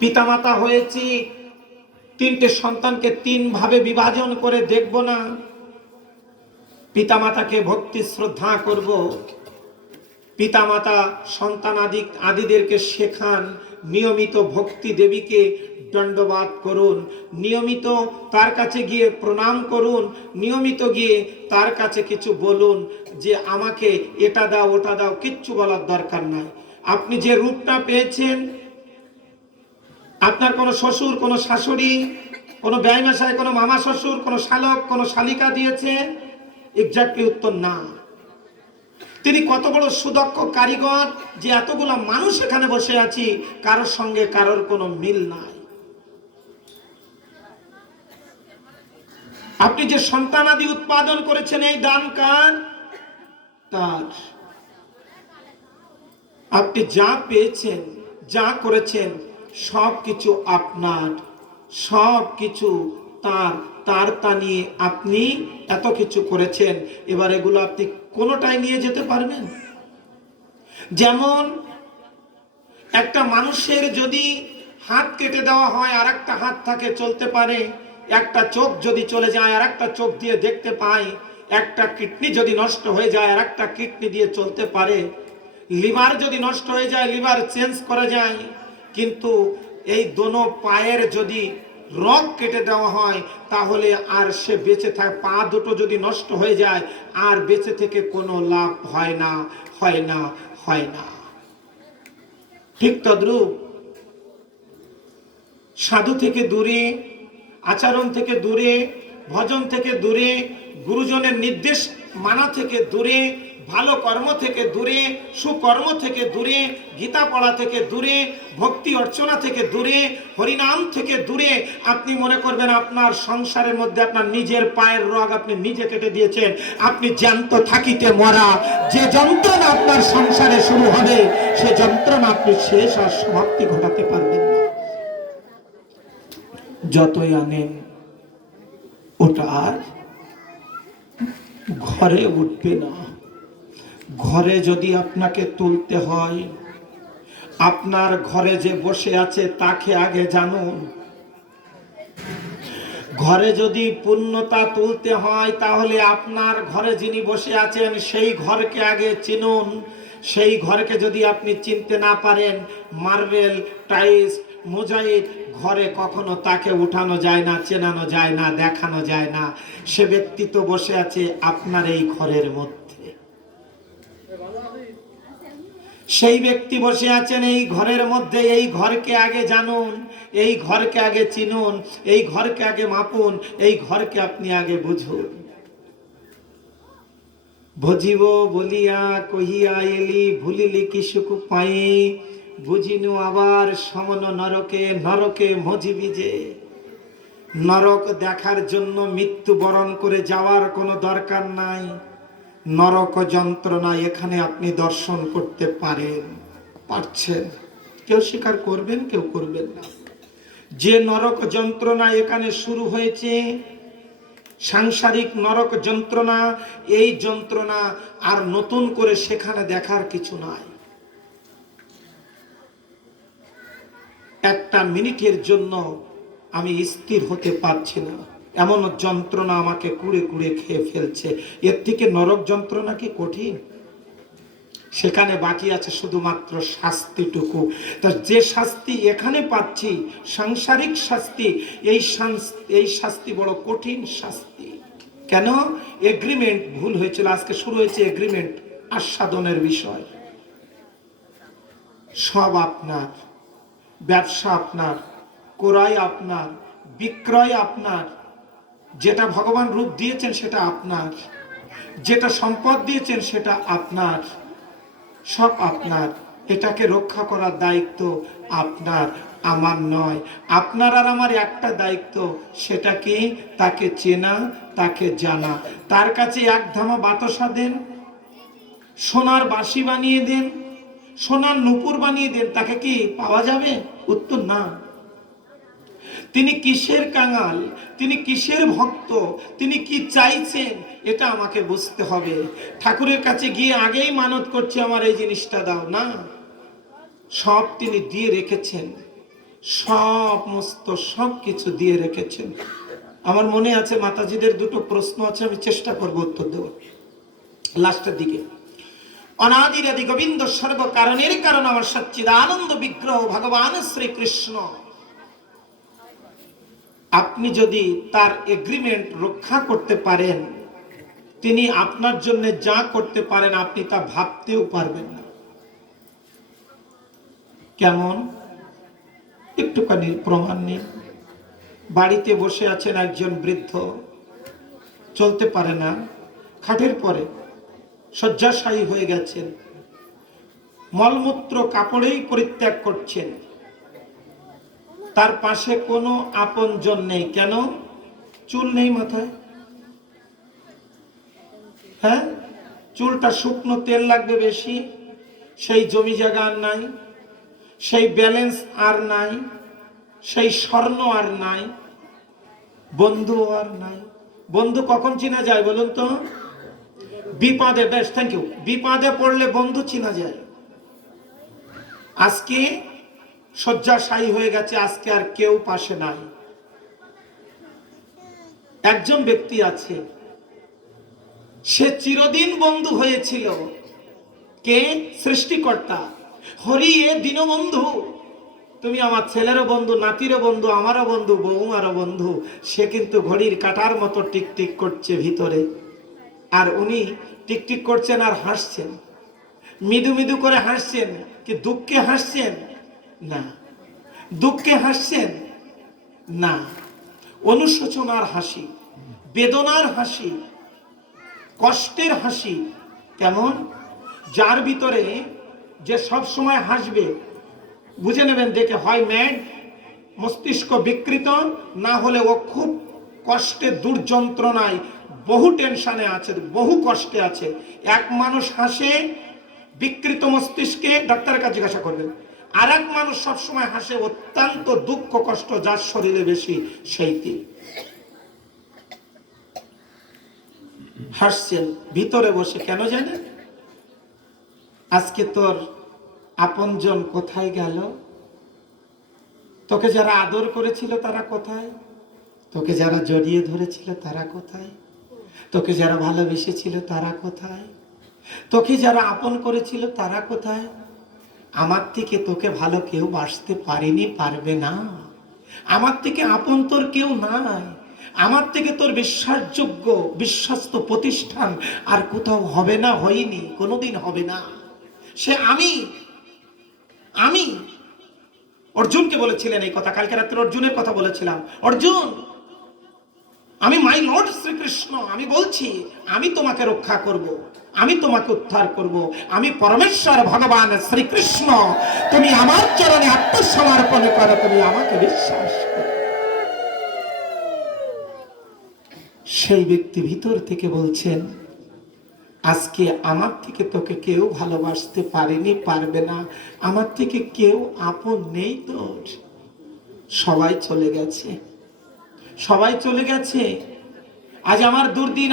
পিতামাতা হয়েছি, তিনটে সন্তানকে তিন ভাবে বিভাজন করে দেখব না। পিতামাতাকে ভক্তি শ্রদ্ধা করব। পিতামাতা সন্তান আদিদেরকে শেখান, নিয়মিত ভক্তি দেবীকে দণ্ডবাদ করুন, নিয়মিত তার কাছে গিয়ে প্রণাম করুন, নিয়মিত গিয়ে তার কাছে কিছু বলুন যে আমাকে এটা দাও ওটা দাও, কিচ্ছু বলার দরকার নাই। আপনি যে রূপটা পেয়েছেন, আপনার কোনো শ্বশুর, কোনো শাশুড়ি, কোনো বেয়াইমশাই, কোনো মামা শ্বশুর, কোনো শালক, কোনো শালিকা দিয়েছে? এক্স্যাক্টলি উত্তর না। তিনি কত বড় সুদক্ষ কারিগর যে এতগুলো মানুষ এখানে বসে আছি, কারোর সঙ্গে কারোর কোনো মিল নাই। আপনি যে সন্তানাদি উৎপাদন করেছেন, এই দান কার? তার। আপনি যা পেয়েছেন, যা করেছেন, সব কিছু আপনার, সব কিছু তার। তার তা নিয়ে আপনি এত কিছু করেছেন, এবার এগুলো আপনি কোনোটাই নিয়ে যেতে পারবেন? যেমন একটা মানুষের যদি হাত কেটে দেওয়া হয়, আর একটা হাত থাকে, চলতে পারে। একটা চোখ যদি চলে যায়, আর একটা চোখ দিয়ে দেখতে পায়। একটা কিডনি যদি নষ্ট হয়ে যায়, আর একটা কিডনি দিয়ে চলতে পারে। লিভার যদি নষ্ট হয়ে যায়, লিভার চেঞ্জ করা যায়। কিন্তু এই দোনো পায়ের যদি রগ কেটে দেওয়া হয়, তাহলে আর সে বেঁচে থাকে। পা দুটো যদি নষ্ট হয়ে যায়, আর বেঁচে থেকে কোনো লাভ হয় না, হয় না, হয় না। ঠিক তদ্রূপ সাধু থেকে দূরে, আচরণ থেকে দূরে, ভজন থেকে দূরে, গুরুজনের নির্দেশ মানা থেকে দূরে, ভালো কর্ম থেকে দূরে, সুকর্ম থেকে দূরে, গীতা পড়া থেকে দূরে, ভক্তি অর্চনা থেকে দূরে, হরিনাম থেকে দূরে আপনি মনে করবেন আপনার সংসারের মধ্যে আপনার নিজের পায়ের রগ আপনি নিজে কেটে দিয়েছেন। আপনি জ্যান্ত থাকিতে মরা। যে যন্ত্রণা আপনার সংসারে শুরু হবে, সে যন্ত্রণা আপনি শেষ আর সমাপ্তি ঘটাতে পারবেন না। যতই আনেন, ওটা আর ঘরে উঠবে না। ঘরে যদি আপনাকে তুলতে হয়, আপনার ঘরে যে বসে আছে তাকে আগে জানুন। ঘরে যদি পূর্ণতা তুলতে হয়, তাহলে আপনার ঘরে যিনি বসে আছেন সেই ঘরকে আগে চিনুন। সেই ঘরকে যদি আপনি চিনতে না পারেন, মার্বেল, টাইলস, মোজাইক ঘরে কখনো তাকে উঠানো যায় না, চেনানো যায় না, দেখানো যায় না। সে ব্যক্তি তো বসে আছে আপনার এই ঘরের মধ্যে। সেই ব্যক্তি বসে আছেন এই ঘরের মধ্যে। এই ঘরকে আগে জানুন, এই ঘরকে আগে চিনুন, এই ঘরকে আগে মাপুন, এই ঘরকে আপনি আগে বুঝুন। ভজিব বলিয়া কহিয়া এলি, ভুলিলি কি সুখ পাই, বুঝিনু আবার সমন নরকে, নরকে মজিবি যে। নরক দেখার জন্য মৃত্যু বরণ করে যাওয়ার কোনো দরকার নাই। নরক যন্ত্রণা এখানে আপনি দর্শন করতে পারেন, পারছেন। কেউ স্বীকার করবেন, কেউ করবেন না। যে নরক যন্ত্রণা এখানে শুরু হয়েছে, সাংসারিক নরক যন্ত্রণা, এই যন্ত্রণা আর নতুন করে সেখানে দেখার কিছু নাই। একটা মিনিটের জন্য আমি স্থির হতে পারছি না, এমন যন্ত্রণা আমাকে কুড়ে কুড়ে খেয়ে ফেলছে। এর থেকে নরক যন্ত্রণা কি কঠিন? সেখানে বাকি আছে শুধুমাত্র শাস্তিটুকু। তা যে শাস্তি এখানে পাচ্ছি, সাংসারিক শাস্তি, এই শাস্তি বড় কঠিন শাস্তি। কেন? এগ্রিমেন্ট ভুল হয়েছিল। আজকে শুরু হয়েছে এগ্রিমেন্ট, আস্বাদনের বিষয়। সব আপনার, ব্যবসা আপনার, ক্রয় আপনার, বিক্রয় আপনার। যেটা ভগবান রূপ দিয়েছেন সেটা আপনার, যেটা সম্পদ দিয়েছেন সেটা আপনার, সব আপনার। এটাকে রক্ষা করার দায়িত্ব আপনার, আমার নয়। আপনার আর আমার একটা দায়িত্ব, সেটা কি? তাকে চেনা, তাকে জানা। তার কাছে এক ধামা বাতাসা দেন, সোনার বাঁশি বানিয়ে দেন, সোনার নূপুর বানিয়ে দেন, তাকে কি পাওয়া যাবে? উত্তর না। তিনি কিসের কাঙাল, তিনি কিসের ভক্ত, তিনি কি চাইছেন, এটা আমাকে বুঝতে হবে। ঠাকুরের কাছে গিয়ে আগেই মানত করছে আমার এই জিনিসটা দাও না, সব তিনি দিয়ে রেখেছেন। সমস্ত সবকিছু দিয়ে রেখেছেন। আমার মনে আছে মাতাজিদের দুটো প্রশ্ন আছে, আমি চেষ্টা করব উত্তর দেওয়ার লাস্টের দিকে। অনাদির আদি গোবিন্দ সর্ব কারণের কারণ আমার সচ্চিদানন্দ বিগ্রহ ভগবান শ্রীকৃষ্ণ, আপনি যদি তার এগ্রিমেন্ট রক্ষা করতে পারেন, তিনি আপনার জন্য যা করতে পারেন আপনি তা ভাবতেও পারবেন না। কেমন? একটুখানি প্রমাণ নিন। বাড়িতে বসে আছেন একজন বৃদ্ধ, চলতে পারে না, খাটের পরে শয্যাশায়ী হয়ে গেছেন, মলমূত্র কাপড়েই পরিত্যাগ করছেন, তার পাশে কোনো আপনজন নেই। কেন? চুল নেই মাথায়। হ্যাঁ, চুলটা শুকনো, তেল লাগবে বেশি, সেই জমি জায়গা আর নাই, সেই ব্যালেন্স আর নাই, সেই স্বর্ণ আর নাই, বন্ধু আর নাই। বন্ধু কখন চিনা যায় বলুন তো? বিপদে। বেশ, থ্যাংক ইউ। বিপদে পড়লে বন্ধু চিনা যায়। আজকে শয্যাশায়ী হয়ে গেছে, আজকে আর কেউ পাশে নাই। একজন ব্যক্তি আছে, সে চিরদিন বন্ধু হয়েছিল। কে? সৃষ্টিকর্তা। হরি এ দীনবন্ধু, তুমি আমার ছেলেরও বন্ধু, নাতিরও বন্ধু, আমারও বন্ধু, বৌমারও বন্ধু। সে কিন্তু ঘড়ির কাঁটার মতো টিকটিক করছে ভিতরে, আর উনি টিকটিক করছেন আর হাসছেন, মৃদু মৃদু করে হাসছেন। কি দুঃখে হাসছেন? না। দুঃখে হাসছেন? না। অনুশোচনার হাসি, বেদনার হাসি, কষ্টের হাসি। কেমন? যার ভিতরে যে সব সময় হাসবে, বুঝে নেবেন দেখে, হয় ম্যাড, মস্তিষ্ক বিকৃত, না হলে ও খুব কষ্টে, দুর্যন্ত্রণায়, বহু টেনশনে আছে, বহু কষ্টে আছে। এক মানুষ হাসে বিকৃত মস্তিষ্কে, ডাক্তারের কাছে জিজ্ঞাসা করবেন। আর এক মানুষ সবসময় হাসে অত্যন্ত দুঃখ কষ্ট যার শরীরে বেশি, সেইটি হাসছেন ভিতরে বসে। কেন জানেন? আজকে তোর আপনজন কোথায় গেল? তোকে যারা আদর করেছিল তারা কোথায়? তোকে যারা জড়িয়ে ধরেছিল তারা কোথায়? তোকে যারা ভালোবেসেছিল তারা কোথায়? তোকে যারা আপন করেছিল তারা কোথায়? আমার থেকে তোকে ভালো কেউ বাসতে পারেনি, পারবে না। আমার থেকে আপন তোর কেউ নাই। আমার থেকে তোর বিশ্বাসযোগ্য, বিশ্বস্ত প্রতিষ্ঠান আর কোথাও হবে না, হয়নি, কোনোদিন হবে না। সে আমি। আমি অর্জুনকে বলেছিলেন এই কথা, কালকে রাত্রে অর্জুনের কথা বলেছিলাম। অর্জুন, আমি মাই লর্ড শ্রীকৃষ্ণ, আমি বলছি আমি তোমাকে রক্ষা করব, আমি তোমাকে উদ্ধার করব, আমি পরমেশ্বর ভগবান শ্রীকৃষ্ণ। তুমি আমার চরণে আত্মসমর্পণ করো, তুমি আমাকে বিশ্বাস করো। সেই ব্যক্তি ভিতর থেকে বলছেন, আজকে আমার থেকে তোকে কেউ ভালোবাসতে পারেনি, পারবে না। আমার থেকে কেউ আপন নেই তোর। সবাই চলে গেছে, সবাই চলে গেছে। আজ আমার দুর্দিন,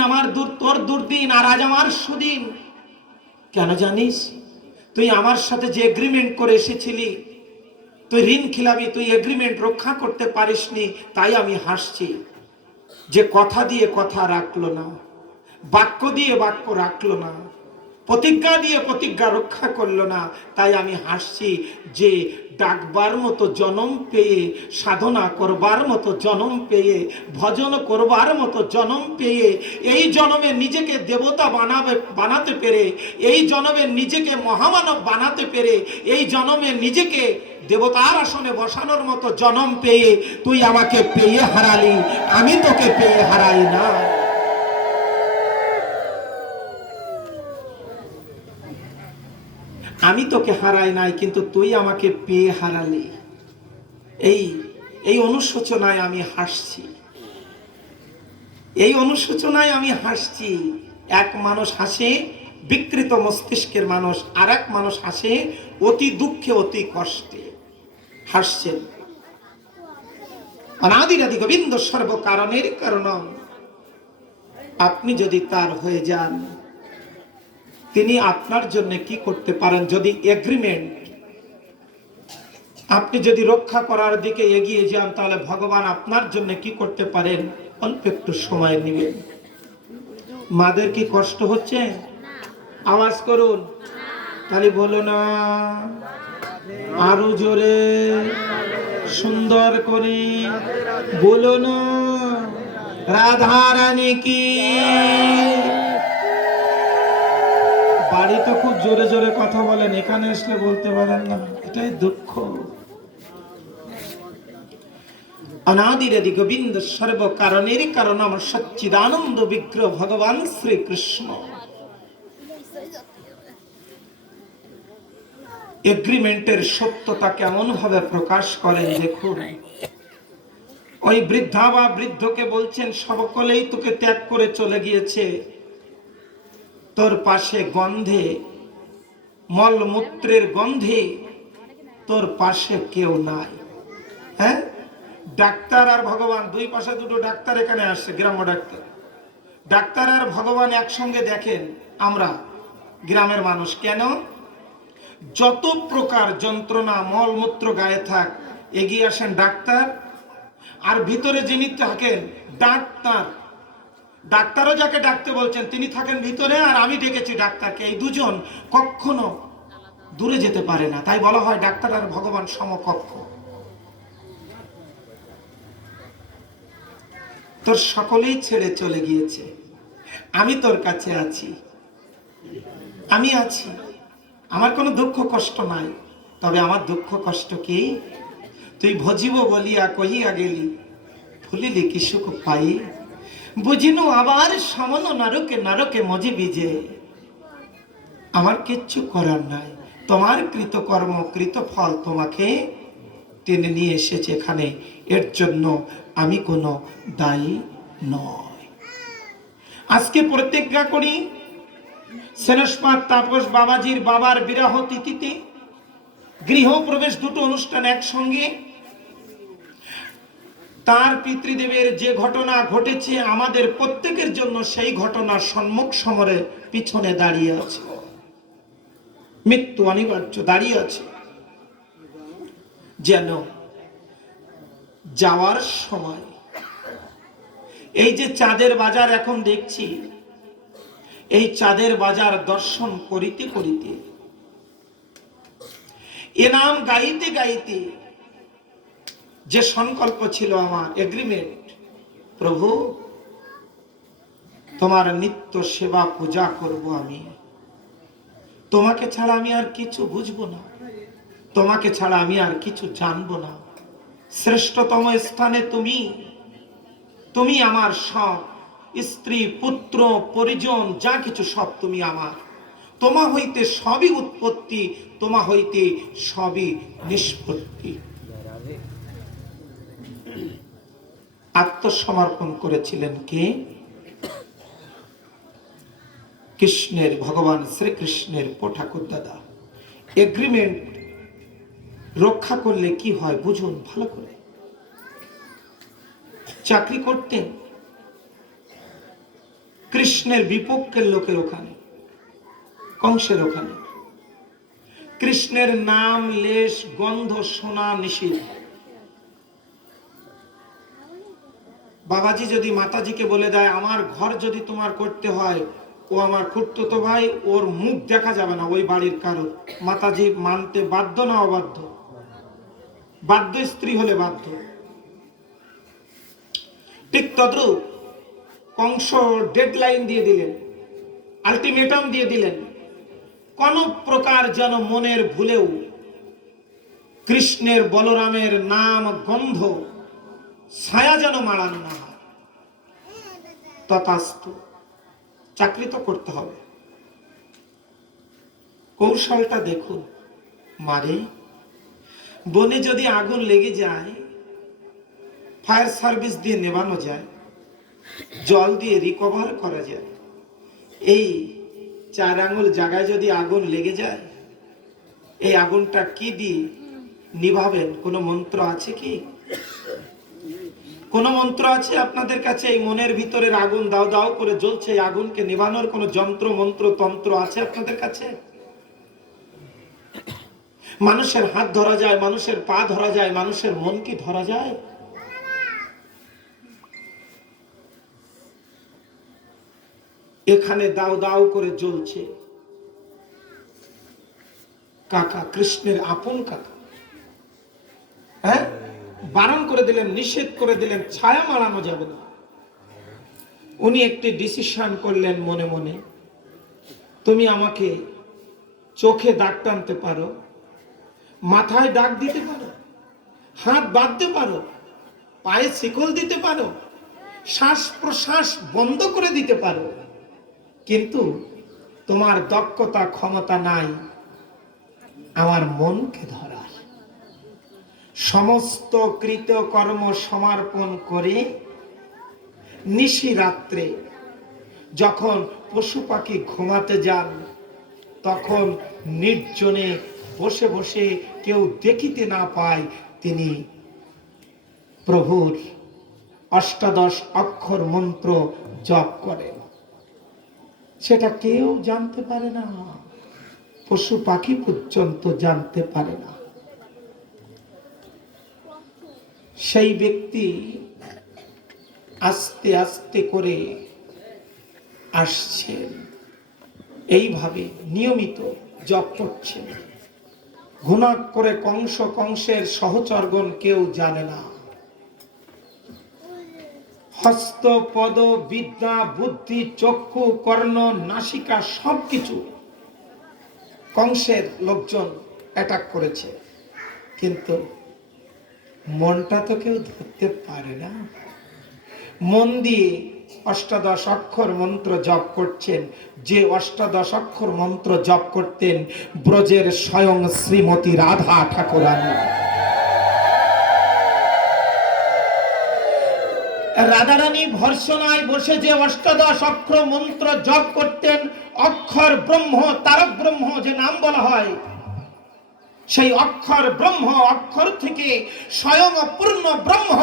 তোর দুর্দিন, আর আজ আমার সুদিন। কেন জানিস? তুই আমার সাথে যে এগ্রিমেন্ট করে এসেছিলি, তুই ঋণ খিলাবি, তুই এগ্রিমেন্ট রক্ষা করতে পারিসনি, তাই আমি হাসছি। যে কথা দিয়ে কথা রাখলো না, বাক্য দিয়ে বাক্য রাখলো না, প্রতিজ্ঞা দিয়ে প্রতিজ্ঞা রক্ষা করলো না, তাই আমি হাসছি। যে ডাকবার মতো জনম পেয়ে, সাধনা করবার মতো জনম পেয়ে, ভজন করবার মতো জনম পেয়ে, এই জনমে নিজেকে দেবতা বানাতে পেরে, এই জনমে নিজেকে মহামানব বানাতে পেরে, এই জনমে নিজেকে দেবতার আসনে বসানোর মতো জনম পেয়ে তুই আমাকে পেয়ে হারালি, আমি তোকে পেয়ে হারাই না। আমি তোকে হারাই নাই, কিন্তু তুই আমাকে পেয়ে হারালি। এই অনুশোচনায় আমি হাসছি, এই অনুশোচনায় আমি হাসছি। এক মানুষ হাসে বিকৃত মস্তিষ্কের মানুষ, আর এক মানুষ হাসে অতি দুঃখে, অতি কষ্টে হাসছেন। অনাদিরাদি গোবিন্দ সর্ব কারণের কারণ। আপনি যদি তার হয়ে যান, তিনি আপনার জন্য কি করতে পারেন? যদি এগ্রিমেন্ট আপনি যদি রক্ষা করার দিকে এগিয়ে যান তাহলে ভগবান আপনার জন্য কি করতে পারেন? অল্প একটু সময় নেবেন। মাদের কি কষ্ট হচ্ছে? আওয়াজ করুন, খালি বলো না, আরো জোরে সুন্দর করে বলো না, রাধা রানী কি। বাড়ি তো খুব জোরে জোরে কথা বলেন, এখানে আসলে বলতে পারেন না, এটাই দুঃখ। অনাদিরাদি গোবিন্দ সর্ব কারণের কারণ আমার সচ্চিদানন্দ বিগ্রহ ভগবান শ্রীকৃষ্ণ। এগ্রিমেন্টের সত্যতা কেমন ভাবে প্রকাশ করেন দেখুন। ওই বৃদ্ধা বা বৃদ্ধকে বলছেন সকলেই তোকে ত্যাগ করে চলে গিয়েছে, তোর পাশে গন্ধে, মলমূত্রের গন্ধে তোর পাশে কেউ নাই। হ্যাঁ, ডাক্তার আর ভগবান, দুই পাশে দুটো ডাক্তার এখানে আসছে, গ্রাম্য ডাক্তার। ডাক্তার আর ভগবান একসঙ্গে দেখেন আমরা গ্রামের মানুষ। কেন? যত প্রকার যন্ত্রণা মলমূত্র গায়ে থাক, এগিয়ে আসেন ডাক্তার, আর ভিতরে যিনি থাকেন ডাক্তার, ডাক্তারও যাকে ডাকতে বলছেন তিনি থাকেন ভিতরে, আর আমি ডেকেছি ডাক্তারকে, এই দুজন কখনো দূরে যেতে পারে না। তাই বলা হয় ডাক্তার আর ভগবান সমকক্ষ। তোর সকলেই ছেড়ে চলে গিয়েছে, আমি তোর কাছে আছি, আমি আছি, আমার কোনো দুঃখ কষ্ট নাই। তবে আমার দুঃখ কষ্ট কি? তুই ভজিব বলিয়া কহিয়া গেলি, ভুলিলি কি সুখ পাই, বুঝিনু আবার সমন নরকে নরকে মজিবি যে। আমার কিচ্ছু করার নাই, তোমার কৃতকর্ম কৃত ফল তোমাকে টেনে নিয়ে এসেছে এখানে, এর জন্য আমি কোনো দায়ী নয়। আজকে প্রতিজ্ঞা করি, সেনস্পাত তাপস বাবাজির বাবার বিবাহ তিথিতে গৃহ প্রবেশ দুটো অনুষ্ঠান একসঙ্গে, তার পিতৃদেবের যে ঘটনা ঘটেছে আমাদের প্রত্যেকের জন্য সেই ঘটনার সম্মুখ সমরে পিছনে দাঁড়িয়ে আছে, মৃত্যু অনিবার্য দাঁড়িয়ে আছে। যেন যাওয়ার সময় এই যে চাঁদের বাজার এখন দেখছি, এই চাঁদের বাজার দর্শন করিতে করিতে, এ নাম গাইতে গাইতে যে সংকল্প ছিল আমার, এগ্রিমেন্ট, প্রভু তোমার নিত্য সেবা পূজা করব আমি, তোমাকে ছাড়া আমি আর কিছু বুঝবো না, তোমাকে ছাড়া আমি আর কিছু জানবো না। শ্রেষ্ঠতম স্থানে তুমি, তুমি আমার সব, স্ত্রী পুত্র পরিজন যা কিছু সব তুমি আমার, তোমা হইতে সবই উৎপত্তি, তোমা হইতে সবই নিষ্পত্তি। আত্মসমর্পণ করেছিলেন কে? কৃষ্ণের, ভগবান শ্রীকৃষ্ণের ঠাকুর দাদা। এগ্রিমেন্ট রক্ষা করলে কি হয় বুঝুন ভালো করে। চাকরি করতেন কৃষ্ণের বিপক্ষের লোকের ওখানে, কংসের ওখানে। কৃষ্ণের নাম লেশ গন্ধ শোনা নিষিদ্ধ। বাবাজি যদি মাতাজিকে বলে দেয় আমার ঘর যদি তোমার করতে হয়, ও আমার খুড়তুতো ভাই, ওর মুখ দেখা যাবে না ওই বাড়ির কারো, মাতাজি মানতে বাধ্য না অবাধ্য? বাধ্য, স্ত্রী হলে বাধ্য। ঠিক তদ্রূপ কংস ডেডলাইন দিয়ে দিলেন, আলটিমেটাম দিয়ে দিলেন, কোন প্রকার যেন মনের ভুলেও কৃষ্ণের বলরামের নাম গন্ধ ছায়া যেন মাড়ান না হয়। তথাস্তু, চাকরি তো করতে হবে। কৌশলটা দেখুন, মারে বনে যদি আগুন লেগে যায়, ফায়ার সার্ভিস দিয়ে নেভানো যায়, জল দিয়ে রিকভার করা যায়। এই 4 আঙ্গুল জায়গায় যদি আগুন লেগে যায়, এই আগুনটা কি দিয়ে নিভাবেন? কোনো মন্ত্র আছে কি? কোন মন্ত্র আছে আপনাদের কাছে? এই মনের ভিতরের আগুন দাও দাও করে জ্বলছে, এই আগুনকে নিভানোর কোন যন্ত্র মন্ত্র তন্ত্র আছে আপনাদের কাছে? মানুষের হাত ধরা যায়, মানুষের পা ধরা যায়, মানুষের মন কি ধরা যায়? এখানে দাও দাও করে জ্বলছে কাকা, কৃষ্ণের আপন কাকা। হ্যাঁ, বারণ করে দিলেন, নিষেধ করে দিলেন, ছায়া মারানো যাবে না। উনি একটি ডিসিশন করলেন মনে মনে, তুমি আমাকে চোখে দাগ টানতে পারো, মাথায় দাগ দিতে পারো, হাত বাঁধতে পারো, পায়ে শিকল দিতে পারো, শ্বাস প্রশ্বাস বন্ধ করে দিতে পারো, কিন্তু তোমার দক্ষতা ক্ষমতা নাই আমার মনকে ধরার। সমস্ত কৃত কর্ম সমর্পণ করে নিশি রাত্রে যখন পশু পাখি ঘুমাতে যান, তখন নির্জনে বসে বসে কেউ দেখিতে না পায়, তিনি প্রভুর অষ্টাদশ অক্ষর মন্ত্র জপ করেন। সেটা কেউ জানতে পারে না, পশু পাখি পর্যন্ত জানতে পারে না। সেই ব্যক্তি আস্তে আস্তে করে আসছেন, এইভাবে নিয়মিত জপ করছেন। ঘুণাক করে কংসের সহচরগণ কেউ জানে না। হস্ত পদ বিদ্যা বুদ্ধি চক্ষু কর্ণ নাসিকা সবকিছু কংসের লোকজন অ্যাটাক করেছে, কিন্তু মনটা তো কেউ ধরতে পারে না। মন দিয়ে অষ্টাদশ অক্ষর মন্ত্র জপ করছেন, যে অষ্টাদশ অক্ষর মন্ত্র জপ করতেন ব্রজের স্বয়ং শ্রীমতী রাধা ঠাকুরানী। রাধারানী ভর্সনায় বসে যে অষ্টাদশ অক্ষর মন্ত্র জপ করতেন, অক্ষর ব্রহ্ম তারক ব্রহ্ম যে নাম বলা হয়, সেই অক্ষর ব্রহ্ম অক্ষর থেকে স্বয়ং পূর্ণ ব্রহ্ম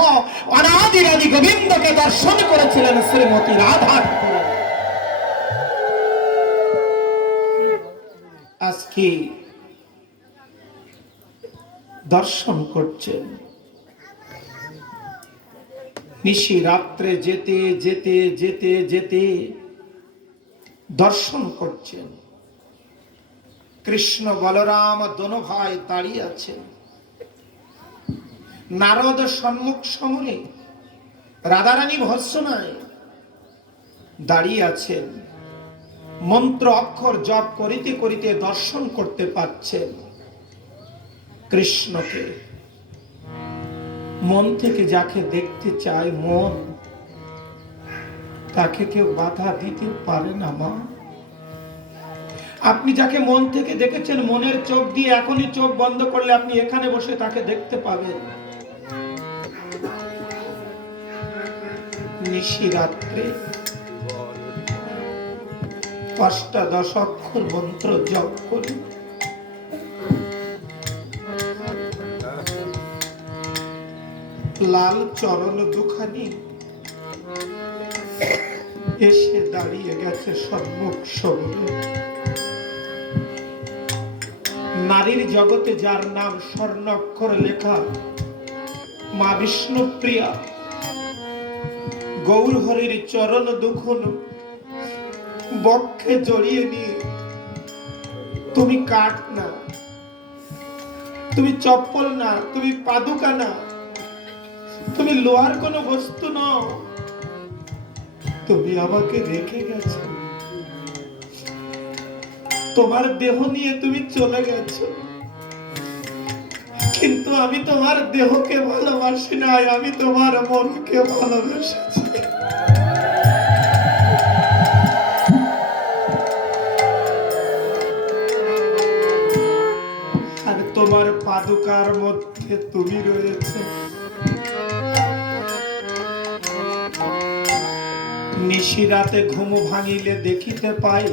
অনাদিরাদি গোবিন্দকে দর্শন করেছিলেন শ্রীমতী রাধা ঠাকুর। আজকে দর্শন করছেন, নিশি রাত্রে যেতে যেতে যেতে যেতে দর্শন করছেন। কৃষ্ণ বলরাম দোনো ভাই দাঁড়িয়ে আছেন। নারদ সম্মুখ সমরে রাধারানী ভর্সনায় দাঁড়িয়ে আছেন। মন্ত্র অক্ষর জপ করিতে করিতে দর্শন করতে পাচ্ছেন কৃষ্ণকে। মন থেকে যাকে দেখতে চায় মন, তাকে কেউ বাধা দিতে পারে না মা। আপনি যাকে মন থেকে দেখেছেন, মনের চোখ দিয়ে এখনই চোখ বন্ধ করলে আপনি এখানে বসে তাকে দেখতে পাবেন। নিশি রাত্রে অষ্টাদশ অক্ষর মন্ত্র জপ করুন। লাল চরণ দুখানি এসে দাঁড়িয়ে গেছে সম্মুখ সমরে। নারীর জগতে যার নাম স্বর্ণাক্ষর লেখা, মা বিষ্ণুপ্রিয়া গৌর হরির চরণ দুখন বক্ষে জড়িয়ে নিয়ে, তুমি কাঠ না, তুমি চপ্পল না, তুমি পাদুকা না, তুমি লোহার কোন বস্তু নও, তুমি আমাকে রেখে গেছো। তোমার দেহ নিয়ে তুমি চলে গেছো, কিন্তু আমি তোমার দেহকে ভালোবাসি নাই, আমি তোমার মনকে ভালোবেসেছি। আর তোমার পাদুকার মধ্যে তুমি রয়েছে। নিশি রাতে ঘুম ভাঙিলে দেখিতে পাই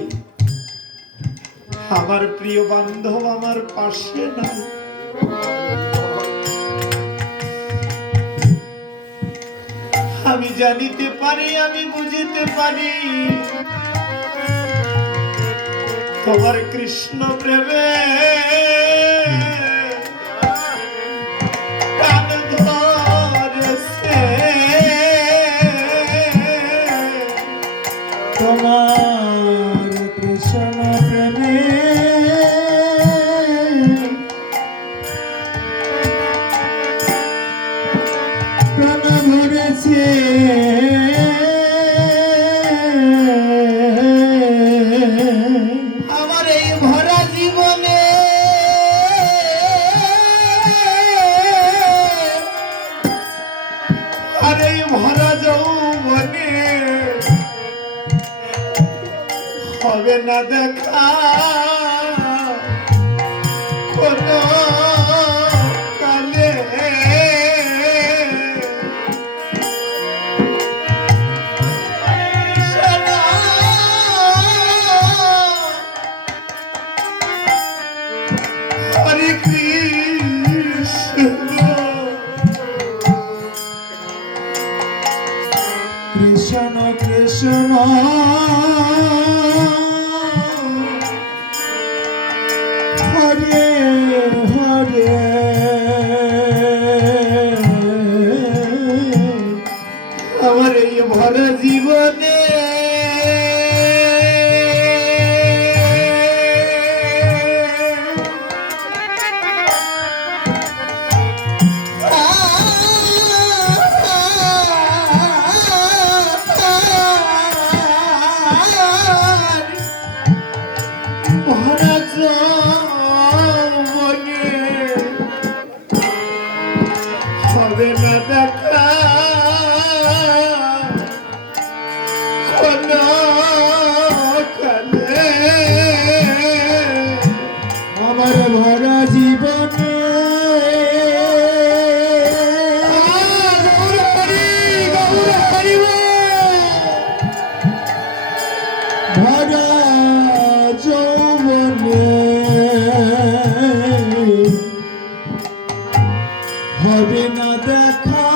আমার প্রিয় বান্ধব আমার পাশে নাই। আমি জানিতে পারি, আমি বুঝিতে পারি তোমার কৃষ্ণ প্রেমে আর এই ভরা যৌবনে হবে না দেখা কোনো কালে হরে কৃষ্ণ কৃষ্ণ কৃষ্ণ হরে হরে আমার এই ভরা জীবনে ভরা যৌবনে হবে না দেখা কোনো কালে আমার ভরা জীবনে ভরা যৌবনে হবে না দেখা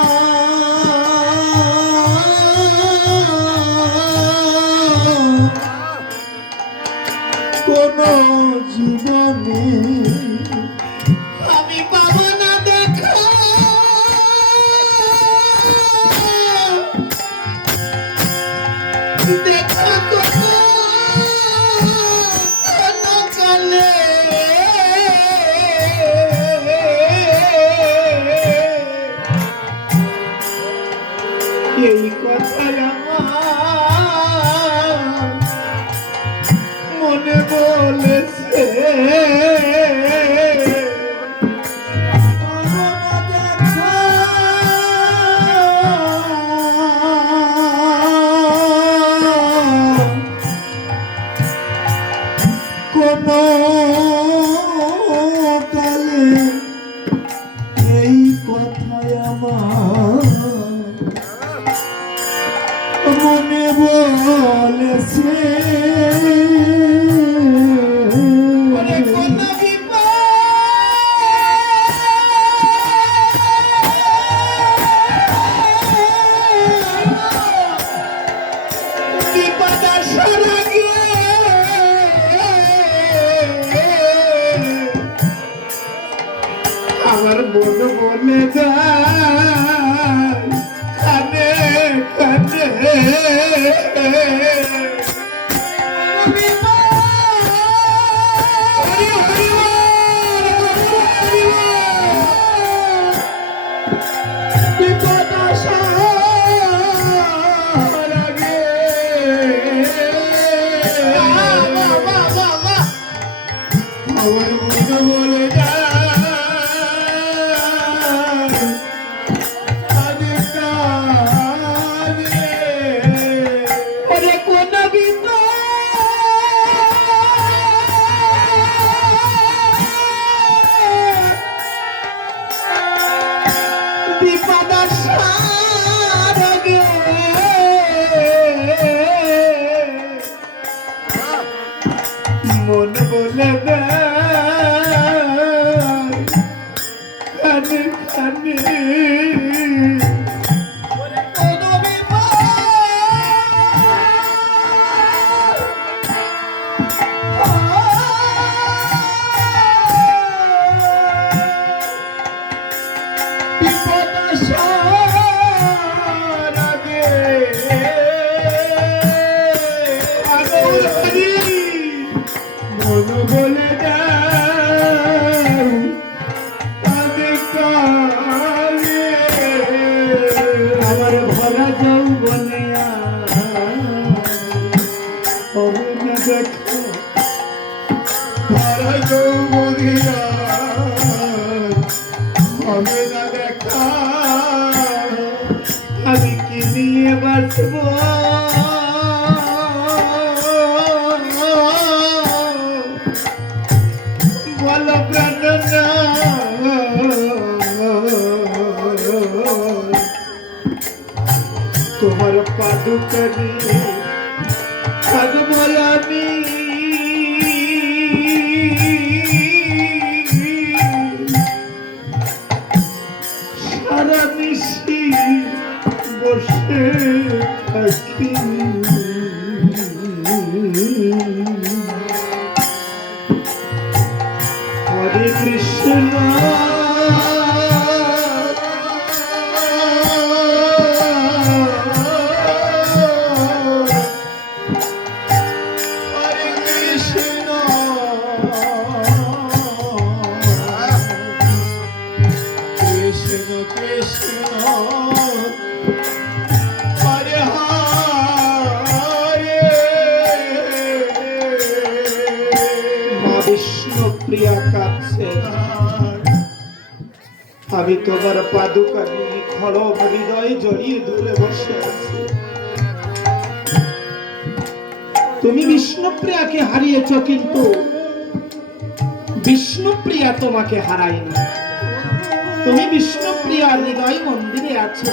কোনো জীবনে আমি পাবো না দেখা দেখা কোনো কালে এই কথাই আমার মনে বলেছে কোনো কালে এই কথাই আমার মনে বলেছে বিপদ আসার আগে আমার মন বলে যায় কানে কানে বিপদ আসার আগে আমার মন বলে যায় বিপদ আসার আগে মন বলে কানে কানে বিপদ আসার আগে মন বলে বাঁচব বলো প্রাণনাথ তোমার পাদুকানি থাকবো আমি সারা নিশি বসে থাকি হরে কৃষ্ণ হরে কৃষ্ণ কৃষ্ণ কৃষ্ণ হরে হরে মা বিষ্ণুপ্রিয়া কাছে আমি তোমার পাদুকা নিয়ে খড়ম হৃদয় জড়িয়ে দূরে বসে আছি। তুমি বিষ্ণুপ্রিয়াকে হারিয়েছ, কিন্তু বিষ্ণুপ্রিয়া তোমাকে হারায়নি। তুমি বিষ্ণুপ্রিয়ার হৃদয় মন্দিরে আছো।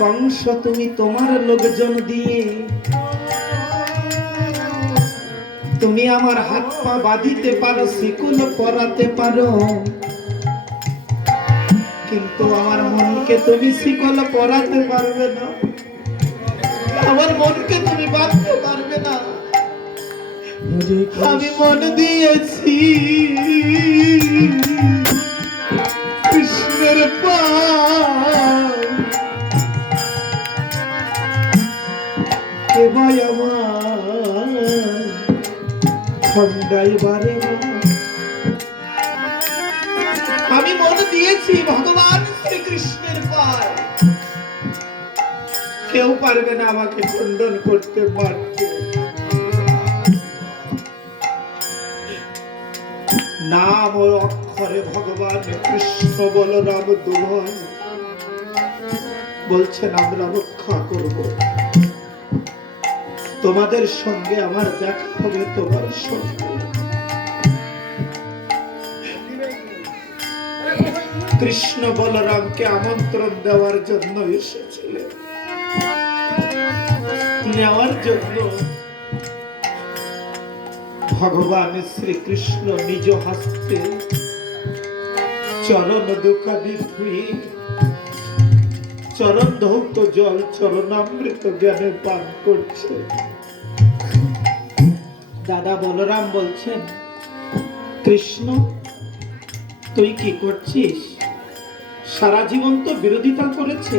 কংস তুমি তোমার লোকজন দিয়ে তুমি আমার হাত পা বাঁধিতে পারো, শিকল পরাতে পারো, কিন্তু আমার মনকে তুমি শিকল পরাতে পারবে না, আমার মনকে তুমি বাঁধতে পারবে না। আমি মন দিয়েছি কৃষ্ণের পায়ে, কে ভাই আমার খন্ডাইবারে আমি মন দিয়েছি ভগবান শ্রীকৃষ্ণের পায়ে। কেউ পারবে না আমাকে খণ্ডন করতে, মারতে। নাম ও অক্ষরে ভগবান কৃষ্ণ বলরাম দুভাই বলছেন আমরা রক্ষা করব, তোমাদের সঙ্গে আমার দেখা হবে, তোমার সঙ্গে। কৃষ্ণ বলরামকে আমন্ত্রণ দেওয়ার জন্য এসেছিলেন, নেওয়ার জন্য ভগবান শ্রীকৃষ্ণ নিজ হস্তে চরণ দুখানি ধুয়ে চরণ ধৌত জল চরণামৃত জ্ঞানে পান করছে। দাদা বলরাম বলছেন, কৃষ্ণ তুই কি করছিস? সারা জীবন তো বিরোধিতা করেছে।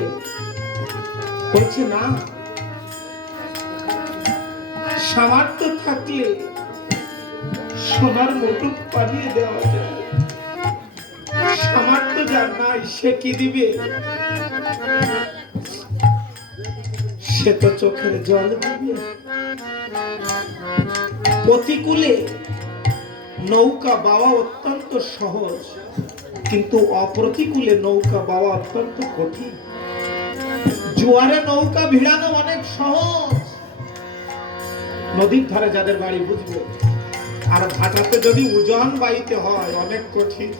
বলছে না, সামর্থ্য থাকলে সোনার মুকুট পাঠিয়ে দেওয়া যায়, সামর্থ্য যার নাই সে কি দিবে? সে তো চোখের জল দিবে। প্রতিকূলে নৌকা বাওয়া অত্যন্ত সহজ, কিন্তু অপ্রতিকূলে নৌকা বাওয়া অত্যন্ত কঠিন। জোয়ারে নৌকা ভিড়ানো অনেক সহজ, নদীর ধারে যাদের বাড়ি বুঝবে, আর ভাটাতে যদি ওজন বাইতে হয় অনেক কঠিন।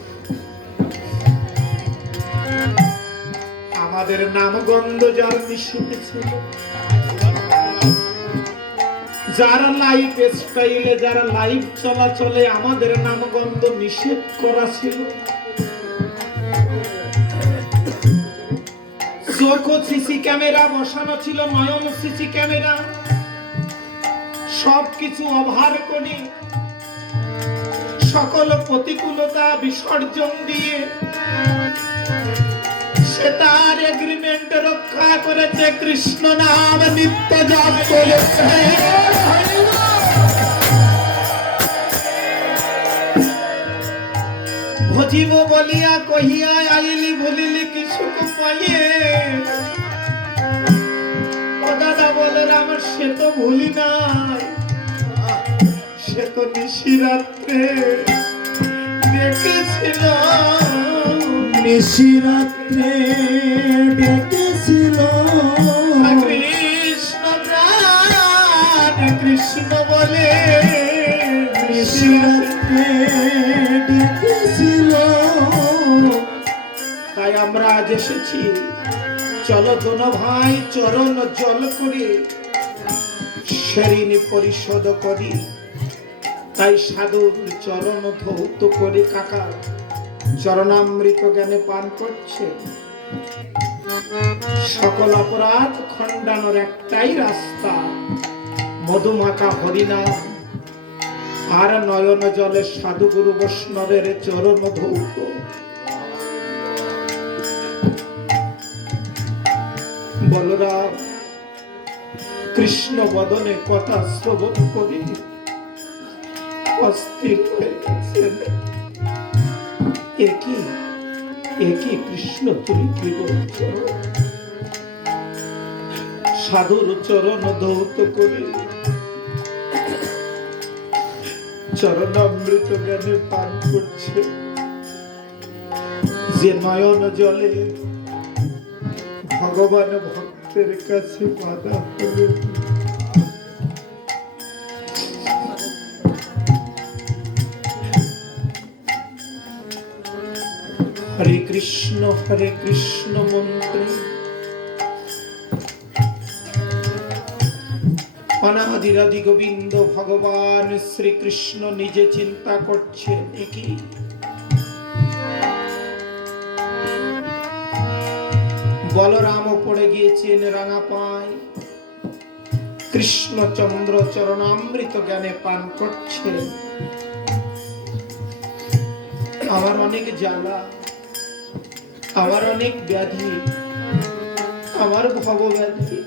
আমাদের নামগন্ধ যার নিষিদ্ধ ছিল, যারা লাইফ স্টাইলে, যারা লাইফ চলাচলে আমাদের নামগন্ধ নিষেধ করা ছিল। চোখ সিসি ক্যামেরা বসানো ছিল, নয়ন সিসি ক্যামেরা, সবকিছু অভার করে সকল প্রতিকূলতা বিসর্জন দিয়ে সে তার এগ্রিমেন্ট রক্ষা করেছে, কৃষ্ণ নাম নিত্য জপ করেছে। ভজিব বলিয়া কহিয়া আইলি ভুলিলি কিছুকে পাইয়ে। ও দাদা বলরাম সে তো ভুলি নাই, সে তো নিশিরাত্রে দেখেছিল নিশিরাত্রে ডেকেছিল কৃষ্ণ প্রাণ কৃষ্ণ বলে নিশিরাত্রে ডেকেছিল। তাই আমরা আজ এসেছি, চলো দোনো ভাই চরণ জল করে ঋণী পরিশোধ করি। তাই সাধুর চরণ ধৌত করে কাকা চরণামৃত জ্ঞানে পান করছে। সকল অপরাধ খণ্ডানোর একটাই রাস্তা, মধুমাখা হরিনাম আর নয়ন জলে সাধু গুরু বৈষ্ণবের চরণ ধৌত। বলরাম কৃষ্ণ বদনে কথা শ্রবণ করি অস্থির হয়ে গেছেন। একই কৃষ্ণ তুমি কি বলছ? সাধুর চরণ ধৌত করে চরণামৃত জ্ঞানে পান করছে। যে নয়ন জলে ভগবান ভক্তের কাছে বাধা হলেন, হরে কৃষ্ণ মন্ত্রে অনাদিরাদি গোবিন্দ ভগবান শ্রীকৃষ্ণ নিজে চিন্তা করছেন। একই বলরামও পড়ে গিয়েছেন রাঙা পায়, কৃষ্ণচন্দ্র চরণামৃত জ্ঞানে পান করছেন। আমার অনেক জ্বালা, আমার অনেক ব্যাধি, আমার ভবব্যাধি,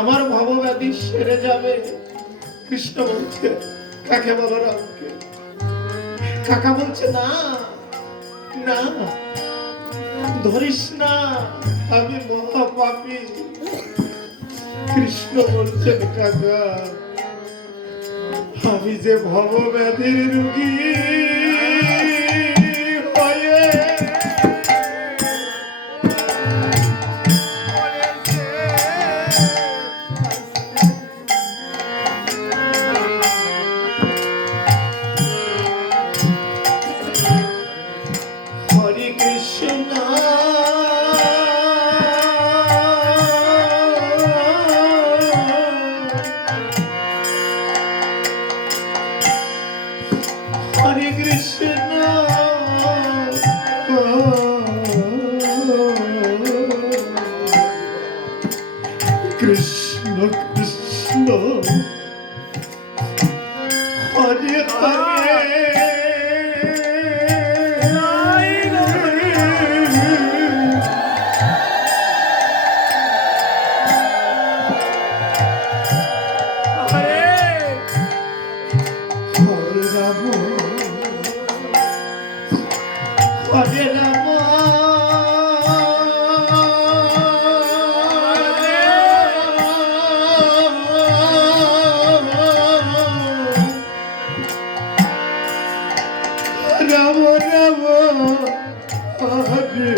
আমার ভবব্যাধি সেরে যাবে। কৃষ্ণ বলছে কাকে? বলরামকে। কাকা বলছে না না, ধরিস না, আমি মহাপাপী। কৃষ্ণ বলছেন কাকা আমি যে ভবব্যাধির রোগী হয়ে হরে কৃষ্ণ হরে কৃষ্ণ কৃষ্ণ কৃষ্ণ হরে হরে হরে রাম রাম রাম হরে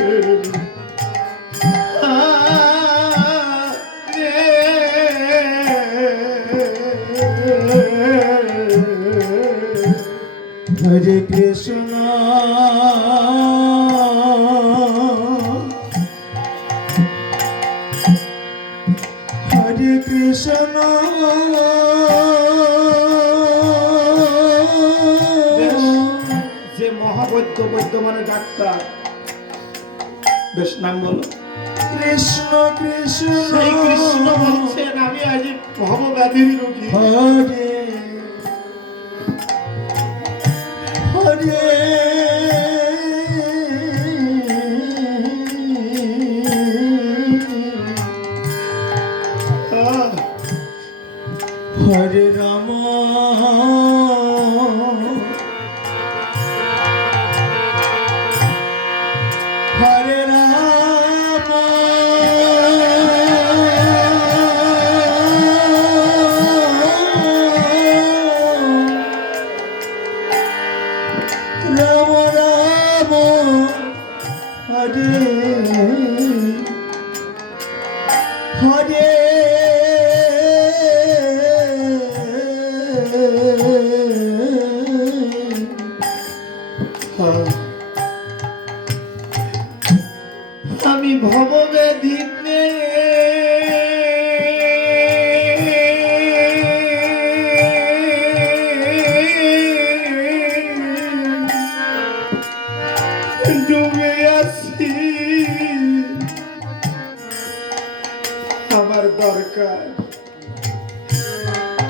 হরে কৃষ্ণ হরে কৃষ্ণ। যে মহাবৈদ্য, বৈদ্য মানে ডাক্তার, বেশ নাম বলো। কৃষ্ণ কৃষ্ণ, সেই কৃষ্ণ বলছেন আমি আজ ভবব্যাধির রোগী। হরে হরে হরে রাম হরে রাম রাম রাম হরে হরে আমি ভববেদিতে ডুবে আছি আমার দরকার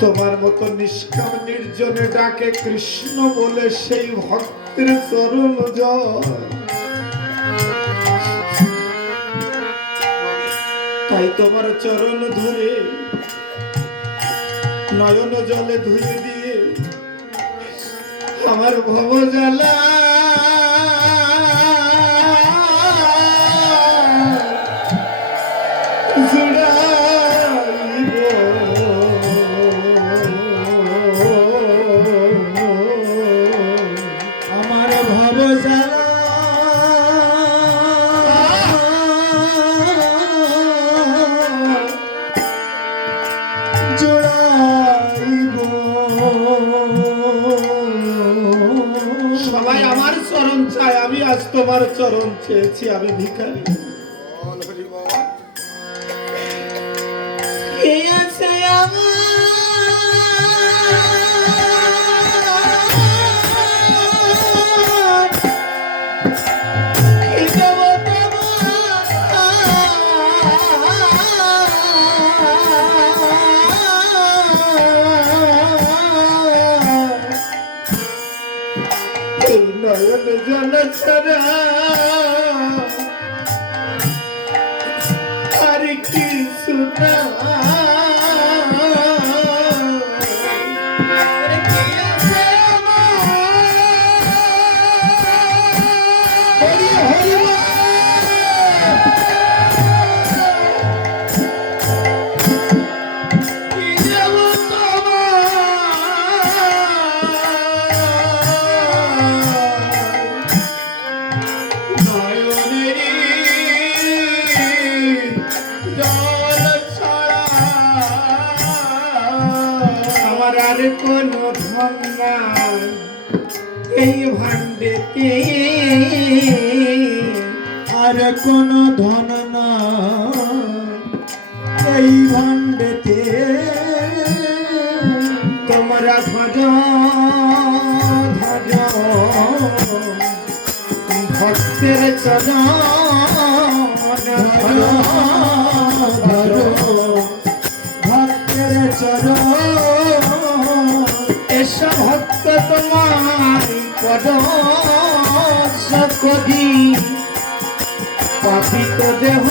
তোমার মতো নিষ্কাম নির্জনে ডাকে কৃষ্ণ বলে সেই ভক্তের চরণ জল তাই তোমার চরণ ধরে নয়ন জলে ধুয়ে দিয়ে আমার ভব জ্বালা আমার ভব জ্বালা সবাই আমার চরণ চায় আমি আজ তোমার চরণ চেয়েছি আমি ভিখারি কে আছে নয়ন জল ছাড়া আর কিছু না আর কোন ধন নাই এই ভান্ডেতে আর কোন ধন নাই এই ভান্ডেতে তোমরা ভজ ভজ ভক্তের চরণ ভক্তের চরণ এসব ভক্ত তোমার পরশ করি পাপিত দেহ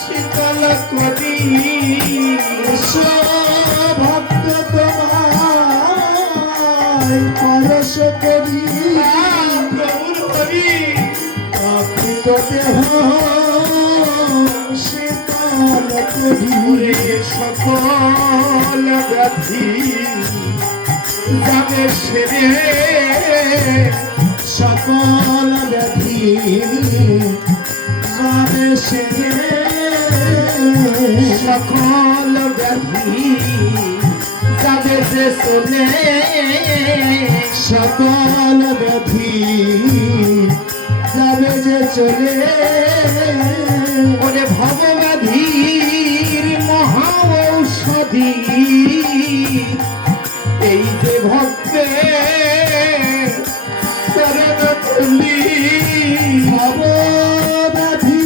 শীতল করি ভক্ত তোমার পরশ করি প্রভুর হরি পাপিত দেহ শীতল করি সকল ব্যাধি যাবে সেরে সকল ব্যাধি যাবে সেরে সকল ব্যাধি যাবে যে চলে সকল ব্যাধি যাবে যে চলে ওরে ভবব্যাধির মহা ঔষধি এই যে ভক্তে চরণ তুলি ভবব্যাধি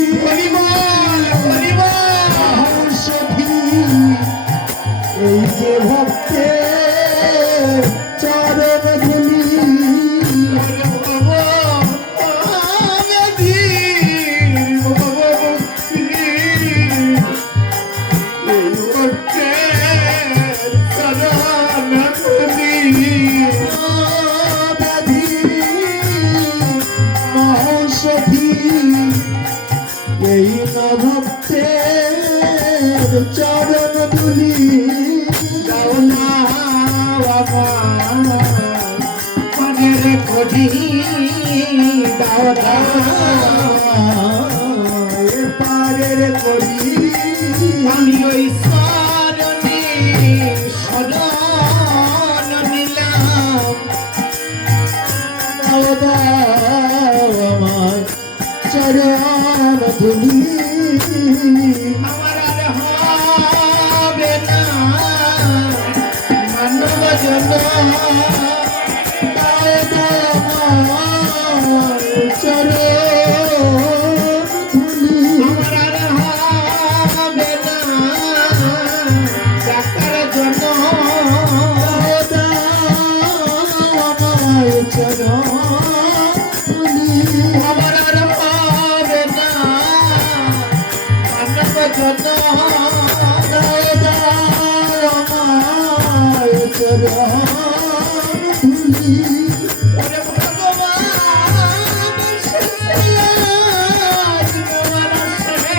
ঔষধি এই যে ভক্তে চরণ ধুলি ভবব্যাধির খোঁজি দাও পারের করি আমি ওই স্মরণে শরণ নিলাম দাও দাও আমার চরণ ধুলি আমার আর হবে না মানব জন্য দাও দাও আমার চরণ ধুলি আমার আর হবে না ডাক্তার জন্য আমার চরণ ধুলি আমার আর হবে না মানব জন্য আমার চরণ ধুলি ওরে ভগবান শেষে আজ আমার আসবে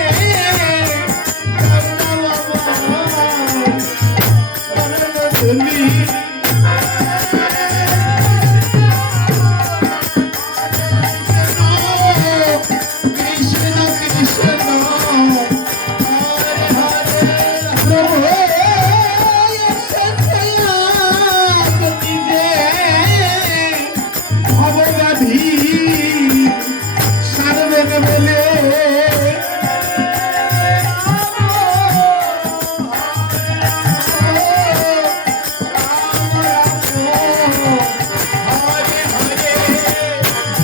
ভগবান শরণ ধুলি কৃষ্ণ কৃষ্ণ হরে হরে প্রভু ভবগাধি সারবেন বলে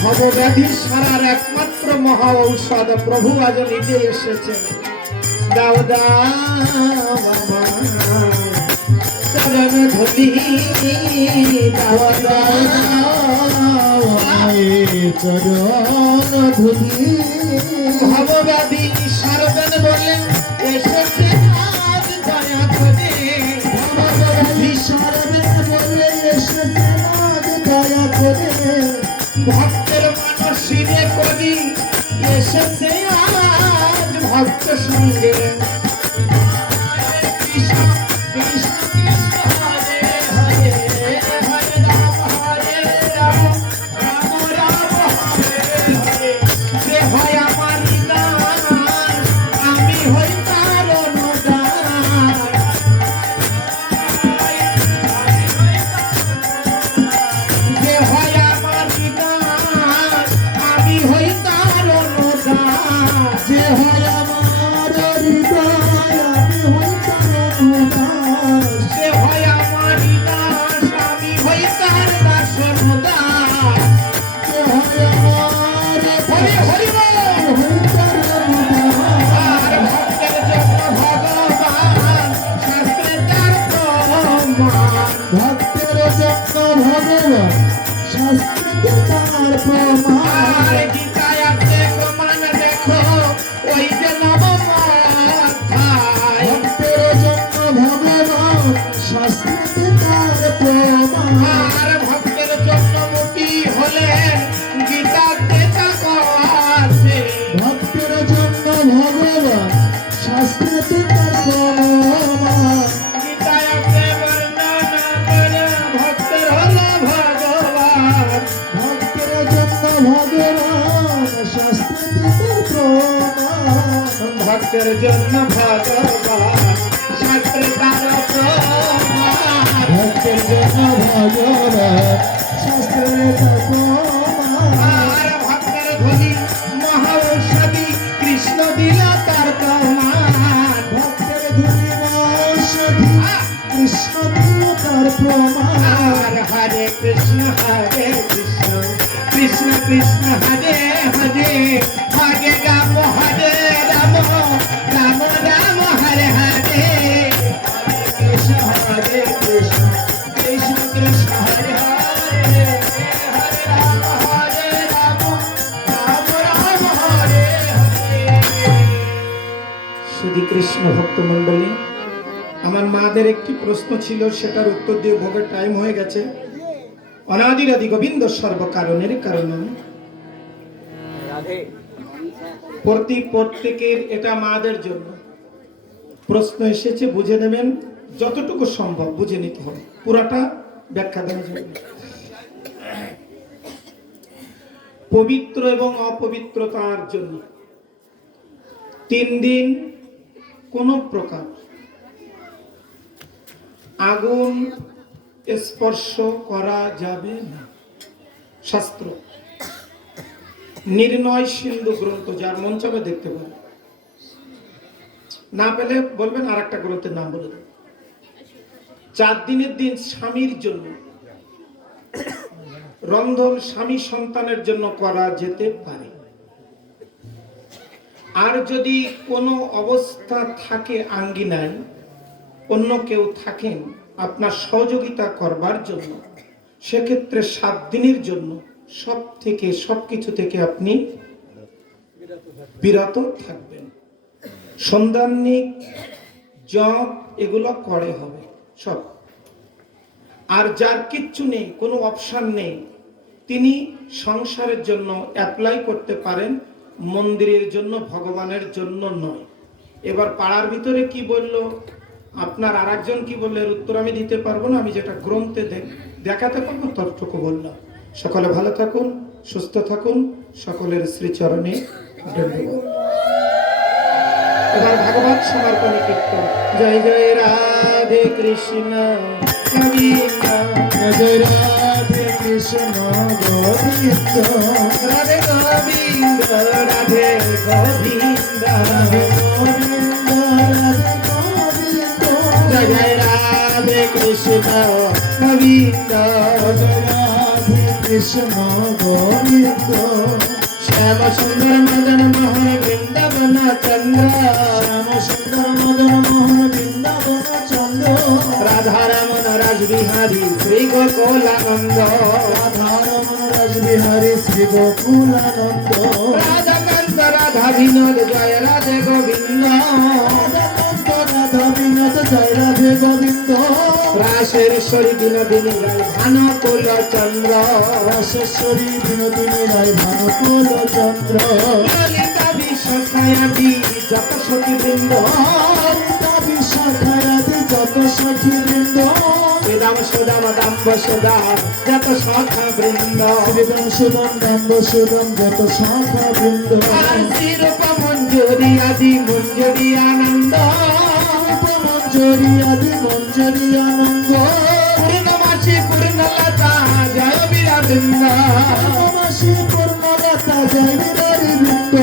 ভবব্যাধি সারার একমাত্র মহা ঔষধ প্রভু আজ নিজে এসেছেন দাও দাও চরণ ধরি দাও দাও চরণ ধুলি ভবব্যাধি সারবেন বলে এসেছে আজ দয়া করে বিশারদের বলে এসেছে আজ দয়া করে ভক্তের মানসিরে করি এসেছে আজ ভক্ত সঙ্গে কৃষ্ণ কৃষ্ণ কৃষ্ণ হরে হরে হরে রাম রাম রাম হরে হরে যে হয় আমার দান আমি হই তার অনুদান যে হয় আমার দান আমি হই তার অনুদান যে হয় আমার হৃদয় আমি হই তার অনুদাস যে হয় আমার দাস আমি হই তার দাস অনুদান যে হয় আমার হরি হরি বল। হই তার অনুদাস আর ভক্তের জন্য ভগবান শাস্ত্রে তার প্রমাণ ভক্তের জন্য ভগবান শাস্ত্রে তার প্রমাণ আর গীতায় আছে প্রমাণ দেখো ওই যে নবম অধ্যায় ভক্তের জন্য ভগবান শাস্ত্রে তার প্রমাণ আর ভক্তের জন্য মুক্তি হলেন গীতাতে তা আছে ভক্তের জন্য ভগবান শাস্ত্রে তার প্রমাণ গীতায় আছে বর্ণনা করে ভক্তের হলো ভগবান ভক্তের জন্য ভগবান শাস্ত্রে তার প্রমাণ ভক্তের জন্য ভগবান শাস্ত্রে তার প্রমাণ ভক্তের জন্য ভগবান শাস্ত্রে তার প্রমাণ আর ভক্তের ধনী মহা ঔষধি কৃষ্ণ দিল তার প্রমাণ ভক্তের ধুলি ঔষধি কৃষ্ণ দিল তার প্রমাণ আর হরে কৃষ্ণ কৃষ্ণ কৃষ্ণ হরে হরে হরে রাম রাম রাম হরে হরে কৃষ্ণ হরে কৃষ্ণ কৃষ্ণ কৃষ্ণ হরে হরে হরে রাম রাম রাম হরে হরে। শুধু কৃষ্ণ ভক্ত মণ্ডলী, আমার মাদের একটি প্রশ্ন ছিল, সেটার উত্তর দিয়ে ভোগের টাইম হয়ে গেছে। অনাদিরাদি গোবিন্দ সর্বকারণের কারণ। প্রত্যেকের এটা মাদের জন্য প্রশ্ন এসেছে, বুঝে নেবেন, যতটুকু সম্ভব বুঝে নিতে হবে, পুরাটা ব্যাখ্যা দেওয়া যাবে না। পবিত্র এবং অপবিত্রতার জন্য 3 দিন কোন প্রকার আগুন স্পর্শ করা যাবে না। শাস্ত্র নির্ণয় সিন্ধু গ্রন্থ, যার মন চাবে দেখতে পারে, না পেলে বলবেন আর একটা গ্রন্থের নাম বলে দেবেন। 4 দিনের দিন স্বামীর জন্য রন্ধন স্বামী সন্তানের জন্য করা যেতে পারে। আর যদি কোনো অবস্থা থাকে আঙ্গিনায় অন্য কেউ থাকেন আপনার সহযোগিতা করবার জন্য, সেক্ষেত্রে 7 দিনের জন্য সবকিছু থেকে আপনি বিরত থাকবেন। সন্ধানিক জপ এগুলো করে হবে সব। আর যার কিচ্ছু নেই, কোনো অপশন নেই, তিনি সংসারের জন্য অ্যাপ্লাই করতে পারেন, মন্দিরের জন্য, ভগবানের জন্য নয়। এবার পাড়ার ভিতরে কি বললো, আপনার আরেকজন কি বললো, এর উত্তর আমি দিতে পারবো না। আমি যেটা গ্রন্থে দেখাতে পারবো ততটুকু বললাম। সকলে ভালো থাকুন, সুস্থ থাকুন, সকলের শ্রীচরণে ধন্যবাদ। এবার ভাগবত সমর্পণ কীর্তন। জয় জয় রাধে কৃষ্ণ গোবিন্দ, জয় রাধে কৃষ্ণ গোবিন্দ, রাধে গোবিন্দ, রাধে গোবিন্দ, রাধে গোবিন্দ, রাধে গোবিন্দ, জয় জয় রাধে কৃষ্ণ গোবিন্দ, জয় রাধে কৃষ্ণ গোবিন্দ, শ্যাম সুন্দর মদন মোহন বৃন্দাবন চন্দ্র, শ্যাম সুন্দর মদন মোহন বৃন্দাবন চন্দ্র, রাধারমন রাসবিহারী শ্রী গোকুলানন্দ, রাধারমণ রাসবিহারী শ্রী গোকুলানন্দ, রাধাকান্ত রাধা বিনোদ জয় রাধে গোবিন্দ, রাধাকান্ত রাধা বিনোদ জয় রাধে গোবিন্দ, রাসেশ্বরী বিনোদিনী রায় ভানুকুল চন্দ্র, রাসেশ্বরী বিনোদিনী রায় ভানুকুল চন্দ্র, ললিতা বিশ্বখায়াদি যত সখী বৃন্দ, ললিতা বিশ্বখায়াদি যত সখী বৃন্দ, শ্রীরাম সুদাম দাম্ব সুদা যত সখা বৃন্দ, শ্রীরাম সুদাম দাম্ব সুদাম যত সখা বৃন্দ, শ্রীরূপ মঞ্জুরি আদি মঞ্জুরি আনন্দ, মঞ্জুরি আদি মঞ্জুরি আনন্দ, পূর্ণমাসী পূর্ণলতা জয় বীরা বৃন্দ, পূর্ণমাসী পূর্ণলতা জয় বিহারী বৃন্দ,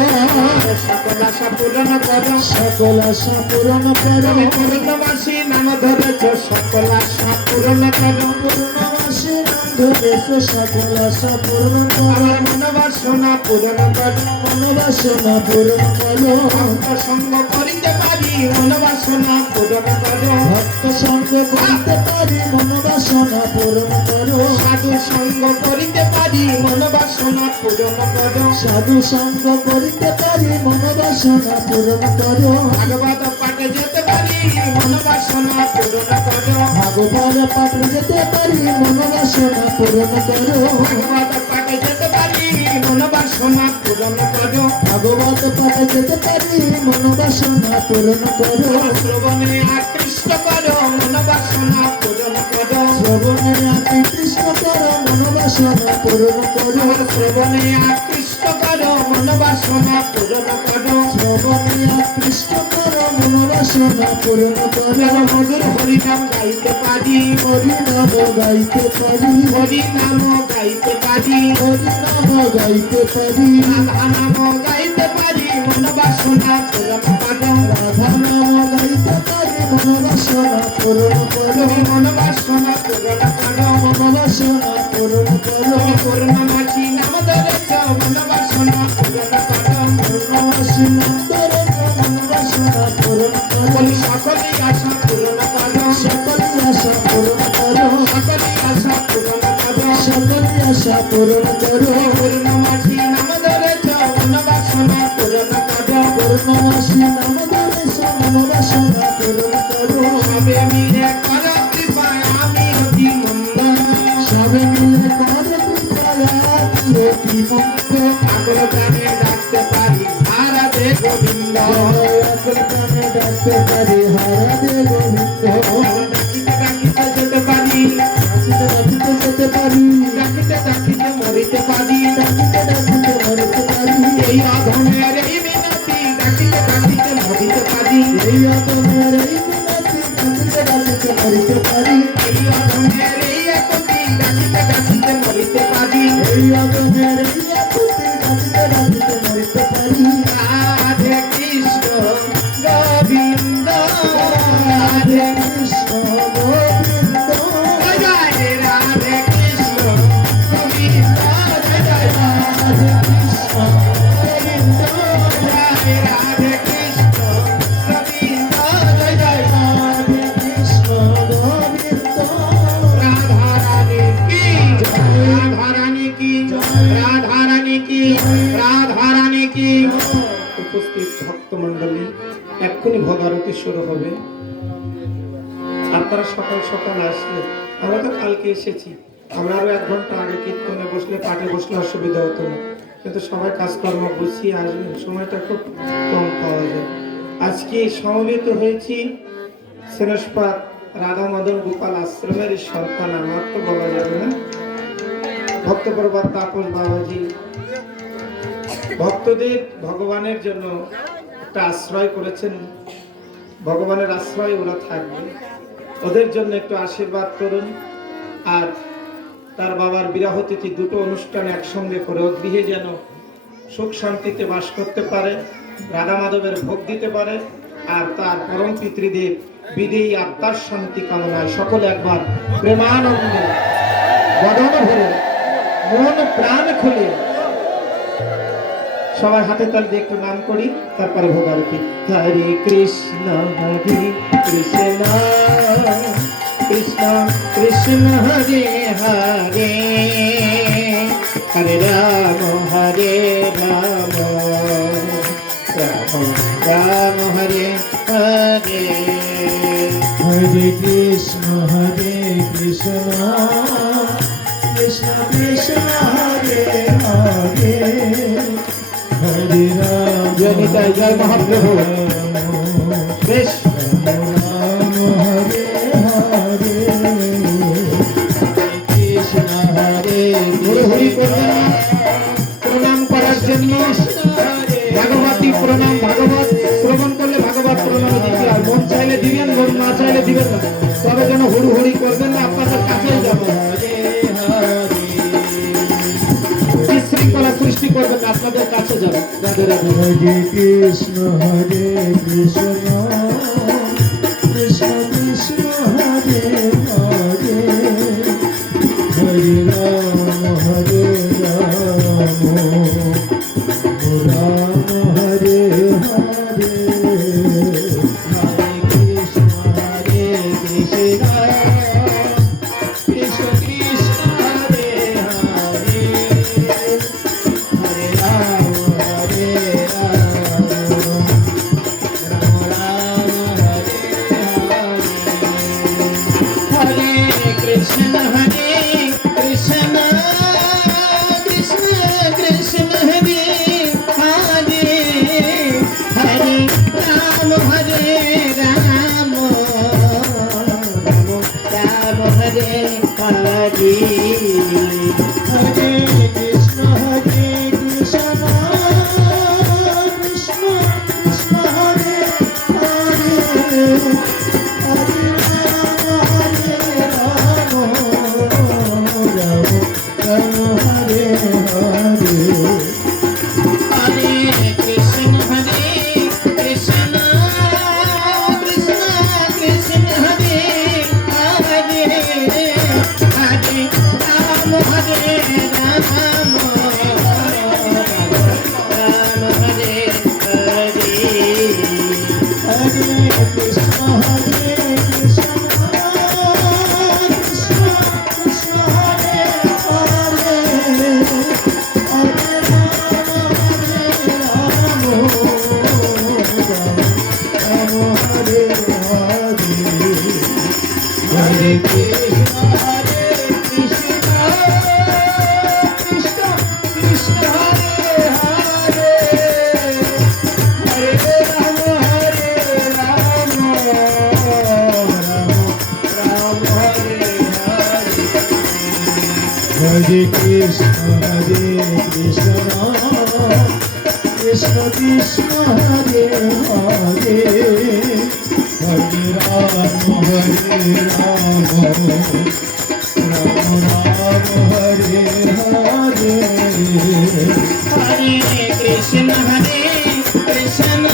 সকল আশা পূরণ করো, সকল আশা পূরণ করো, তুমি পূর্ণমাসী নাম ধরেছ, সকল আশা পূরণ করো, পূর্ণমাসী নাম ধরেছ, সকল আশা পূরণ করো, আমার মনোবাসনা পূরণ করো, মনোবাসনা পূরণ করো, ভক্ত সঙ্গ করিতে পারি মনোবাসনা পূরণ করো, ভক্ত সঙ্গ করিতে পারি মনোবাসনা পূরণ করো, সাধু সঙ্গ করিতে পারি মনোবাসনা পূরণ করো, সাধু সঙ্গ করিতে পারি মনোবাসনা পূরণ করো, ভাগবত পাঠে যেতে পারি মনোবাসনা পূরণ করো, ভাগবত পাঠে যেতে পারি মনোবাসনা পূরণ করো, ভাগবত পাঠে যেতে পারি মনোবাসনা পূরণ করো, ভাগবত পাঠে যেতে পারি মনোবাসনা পূরণ করো, শ্রবণে আকৃষ্ট করো মনোবাসনা পূরণ করো, শ্রবণে আকৃষ্ট করো মনোবাসনা পূরণ করো, শ্রবণে আকৃষ্ট করো মনোবাসনা পূরণ করো, শ্রবণে আকৃষ্ট করো মনোবাসনা পূরণ করো, মধুর হরিনাম গাইতে পারি, হরিনাম গাইতে পারি, হরিনাম গাইতে পারি, হরিনাম গাইতে পারি, রাধা নাম গাইতে পারি মনোবাসনা পূরণ করো, রাধা নাম গাইতে পারি মনোবাসনা পূরণ করো, মনোবাসনা পূরণ করো, মনোবাসনা পূরণ করো, পূর্ণমাসী নাম ধরেছ মনোবাসনা পূরণ করো, পূর্ণমাসী নাম ধরে মনোবাসনা পূরণ করো, বলি সকলেই আশা পূরণ করো, সকলের আশা পূরণ করো, সকলেই আশা পূরণ করো, সকলের আশা পূরণ করো, পূর্ণমাসী নাম ধরেছ মনোবাসনা পূরণ করো, পূর্ণমাসী নাম ধরে মনোবাসনা পূরণ করো, সবে মিলে করো কৃপায় আমি অতি মন্দ, সবে মিলে করে কৃপায় আমি অতি মন্দ, আগ্র প্রাণে ডাকতে পারি হারা দে গোবিন্দ, আকুল প্রাণে ডাকতে পারি হারা দে গোবিন্দ, ডাকিতে ডাকিতে যেতে পারি, ডাকিতে ডাকিতে যেতে পারি, ডাকিতে ডাকিতে মরিতে পারি, ডাকিতে ডাকিতে রাধে কৃষ্ণ গোবিন্দ রাধে কৃষ্ণ গোবিন্দ জয় জয় রাধে কৃষ্ণ গোবিন্দ জয় জয় রাধে কৃষ্ণ গোবিন্দ জয় রাধে কৃষ্ণ গোবিন্দ জয় জয় রাধে কৃষ্ণ গোবিন্দ রাধা রানী কি রাধা রানী কি রাধা রানী কি রাধা রানী কি। উপস্থিত ভক্তমণ্ডলী, এক্ষুনি ভোগারতি শুরু হবে। আপনারা সকাল সকাল আসলে, আমরা তো কালকে এসেছি, আমরা আরো 1 ঘন্টা আগে কীর্তনে বসলে পাঠে বসলে অসুবিধা হতো না, কিন্তু সবাই কাজকর্ম গুছিয়ে আসবেন, সময়টা খুব কম পাওয়া যায়। আজকে সমবেত হয়েছি সেনস্পাত রাধা মদন গোপাল আশ্রমের সন্তান, আমার তো বলা যাবে না, ভক্তপ্রভাত তাপস বাবাজি ভক্তদের ভগবানের জন্য একটা আশ্রয় করেছেন, ভগবানের আশ্রয় ওরা থাকবে, ওদের জন্য একটু আশীর্বাদ করুন। আর তার বাবার বিবাহ তিথি, দুটো অনুষ্ঠান একসঙ্গে করে ও গৃহে যেন সুখ শান্তিতে বাস করতে পারে, রাধা মাধবের ভোগ দিতে পারে, আর তার পরম পিতৃদেব বিদেয়ী আত্মার শান্তি কামনায় সকলে একবার প্রেমানন্দে বদন ভরে মন প্রাণ খুলে সবাই হাতে তাল দিয়ে একটু নাম করি, তারপরে ভোগারতি। হরে কৃষ্ণ কৃষ্ণ কৃষ্ণ কৃষ্ণ হরে হরে হরে রাম রাম রাম হরে হরে হরে কৃষ্ণ কৃষ্ণ কৃষ্ণ হরে হরে হরে রাম জয় নিতাই জয় মহাপ্রভু বেশ রাম হরে হরে কৃষ্ণ হরে হরি করবেন প্রণাম করার জন্য ভাগবতী প্রণাম, ভাগবত শ্রবণ করলে ভাগবত প্রণাম দিতে হয়, মন চাইলে দিবেন, মন না চাইলে দিবেন না, তবে যেন হুড়ু হুড়ি করবেন না, আপনাদের কাছেই যাবো, বিশৃঙ্খলা সৃষ্টি করবেন না, আপনাদের কাছে যাবে। রাধে রাধে। হরে কৃষ্ণ কৃষ্ণ কৃষ্ণ কৃষ্ণ হরে হরে হরে রাম রাম হরে হরে হরে কৃষ্ণ কৃষ্ণ কৃষ্ণ কৃষ্ণ হরে হরে হরে রাম রাম রাম হরে হরে হরে কৃষ্ণ কৃষ্ণ কৃষ্ণ কৃষ্ণ হরে হরে হরে রাম রাম রাম হরে হরে হরে কৃষ্ণ কৃষ্ণ কৃষ্ণ কৃষ্ণ হরে হরে হরে রাম রাম রাম হরে হরে হরে কৃষ্ণ কৃষ্ণ কৃষ্ণ কৃষ্ণ হরে হরে হরে রাম রাম রাম হরে হরে হরে কৃষ্ণ কৃষ্ণ কৃষ্ণ কৃষ্ণ হরে হরে হরে রাম রাম হরে হরে হরে কৃষ্ণ কৃষ্ণ কৃষ্ণ কৃষ্ণ হরে হরে হরে রাম রাম রাম হরে হরে হরে কৃষ্ণ কৃষ্ণ কৃষ্ণ কৃষ্ণ হরে হরে হরে রাম রাম রাম হরে হরে কৃষ্ণ হরে কৃষ্ণ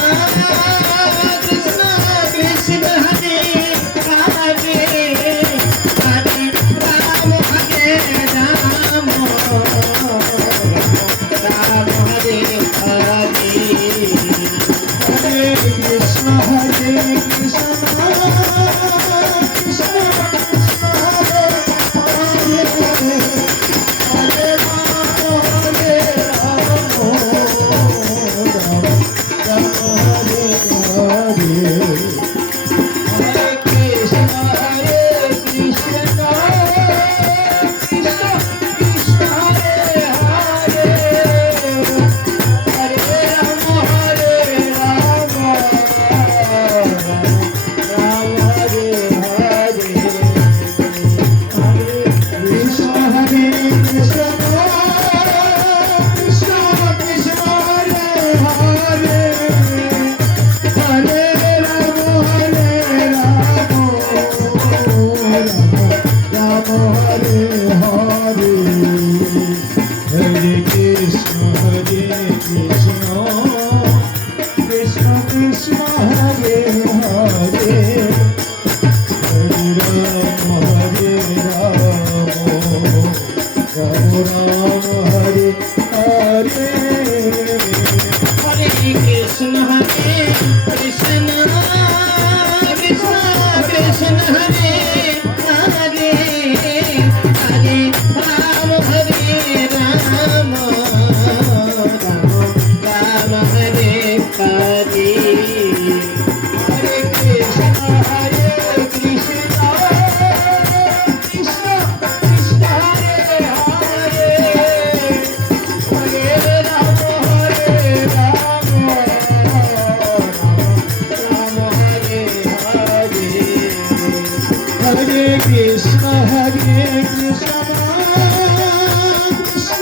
কৃষ্ণ কৃষ্ণ হরে হরে হরে রাম হরে রাম রাম হরে হরে হরে কৃষ্ণ হরে কৃষ্ণ কৃষ্ণ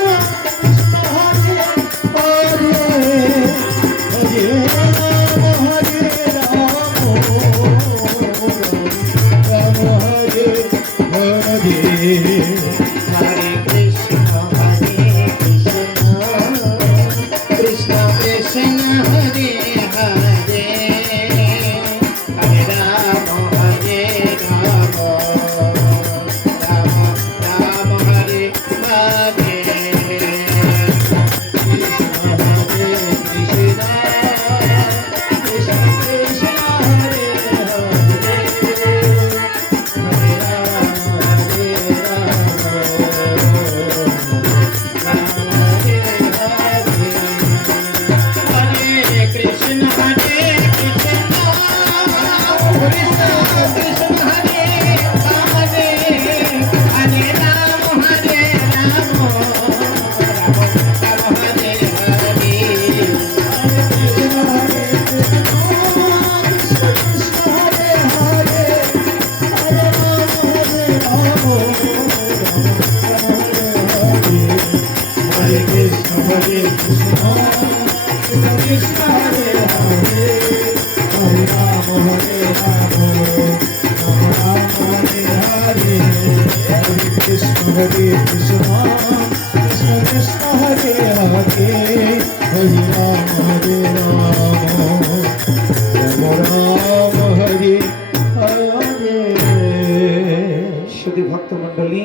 ভক্তমণ্ডলী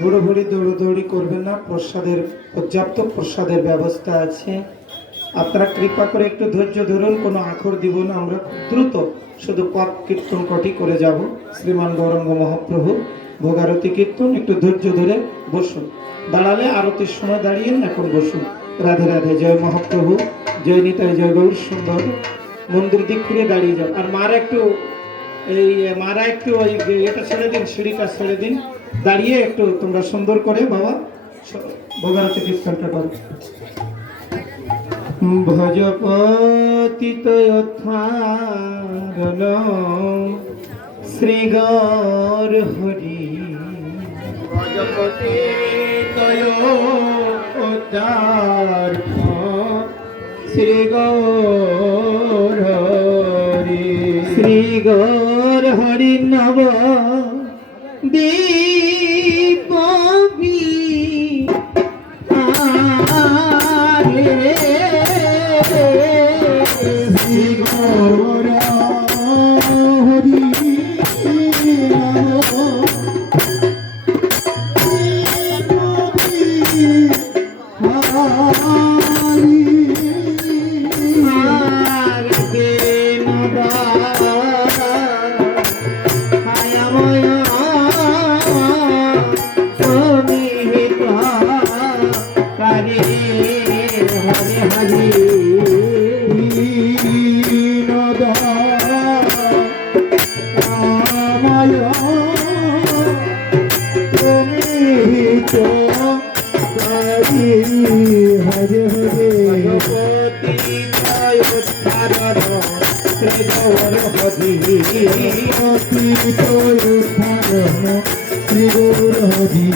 হুড়োহুড়ি দৌড়দৌড়ি করবেন না, প্রসাদের পর্যাপ্ত প্রসাদের ব্যবস্থা আছে। আপনারা কৃপা করে একটু ধৈর্য ধরুন, কোনো আখর দিব না, আমরা খুব দ্রুত শুধু পদ কীর্তন কটি করে যাব। শ্রীমান গৌরাঙ্গ মহাপ্রভু ভোগারতি কীর্তন, একটু ধৈর্য ধরে বসুন। দাঁড়ালে আরতির সময় দাঁড়িয়ে, এখন বসুন। রাধে রাধে, জয় মহাপ্রভু, জয় নিতাই, জয় গৌর সুন্দর। মন্দির দিক ফিরে দাঁড়িয়ে যাও। আর মারা একটু ওই এটা ছেড়ে দিন, সিঁড়িটা ছেড়ে দিন, দাঁড়িয়ে একটু তোমরা সুন্দর করে বাবা ভোগারতি কীর্তনটা করো। ভজপতিতয়োত্থারণ শ্রী গৌর হরি, ভজপতিতয়োত্থারণ শ্রী গৌর হরি, শ্রী গৌর হরি নব দীপবি আরে হরি হরে হরে ভগবতী জয় উদ্ধারণ শ্রী গৌর হরি অতীত উদ্ধারণ শ্রী গৌর হরি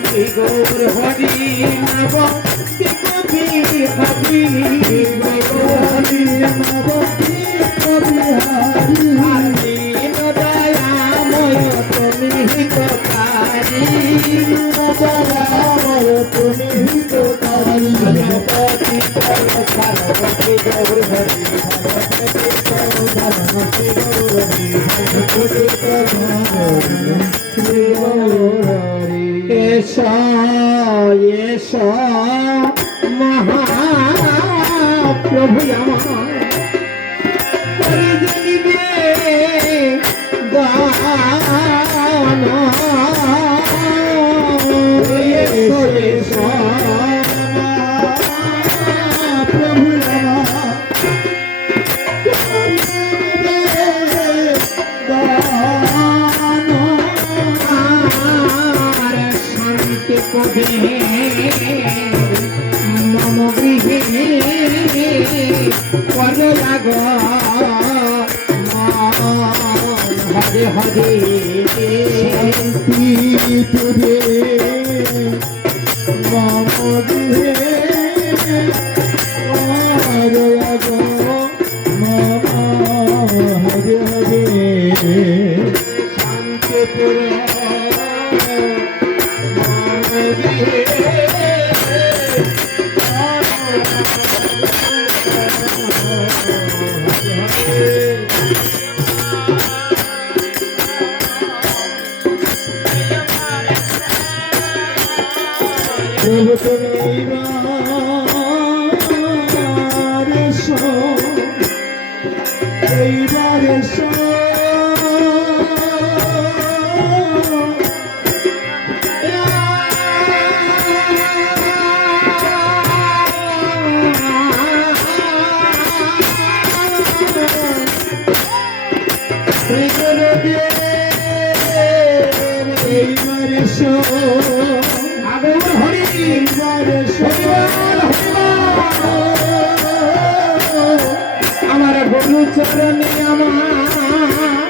শ্রী গৌর হরি নব কবি হরি হরি নবী কবিহারি হরি দয়াময় তুমি হিতকারী দয়াময় তুমি হিতকারী ভগবতী জয় উদ্ধারণ শ্রী গৌর হরি এসা এসা মহাপ্রভু আমার পরিজনিবে গান এসো এসো প্রভু আর শান্তি পদে মম গৃহে পদ লাগ হরে হরে শান্তি পুরে মম গৃহে হরে গো মম হরে হরে শান্তিপুর মম গৃহে প্রভু তুমি এইবার এসো এইবার এসো এইবার এসো আগুন হরি এইবার এসো আমার গুরু চরণে আমার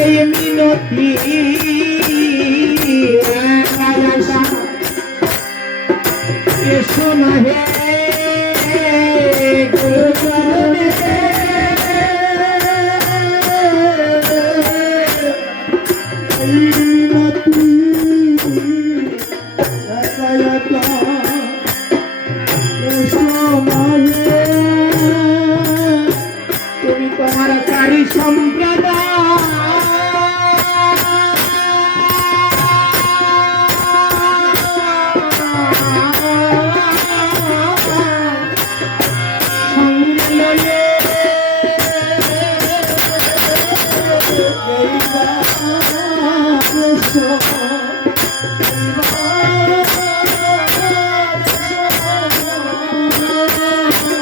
এই মিনতি এসো না হে গুরু চরণে তুমি তোমার কারি সম্প্রদায় সঙ্গে লয়ে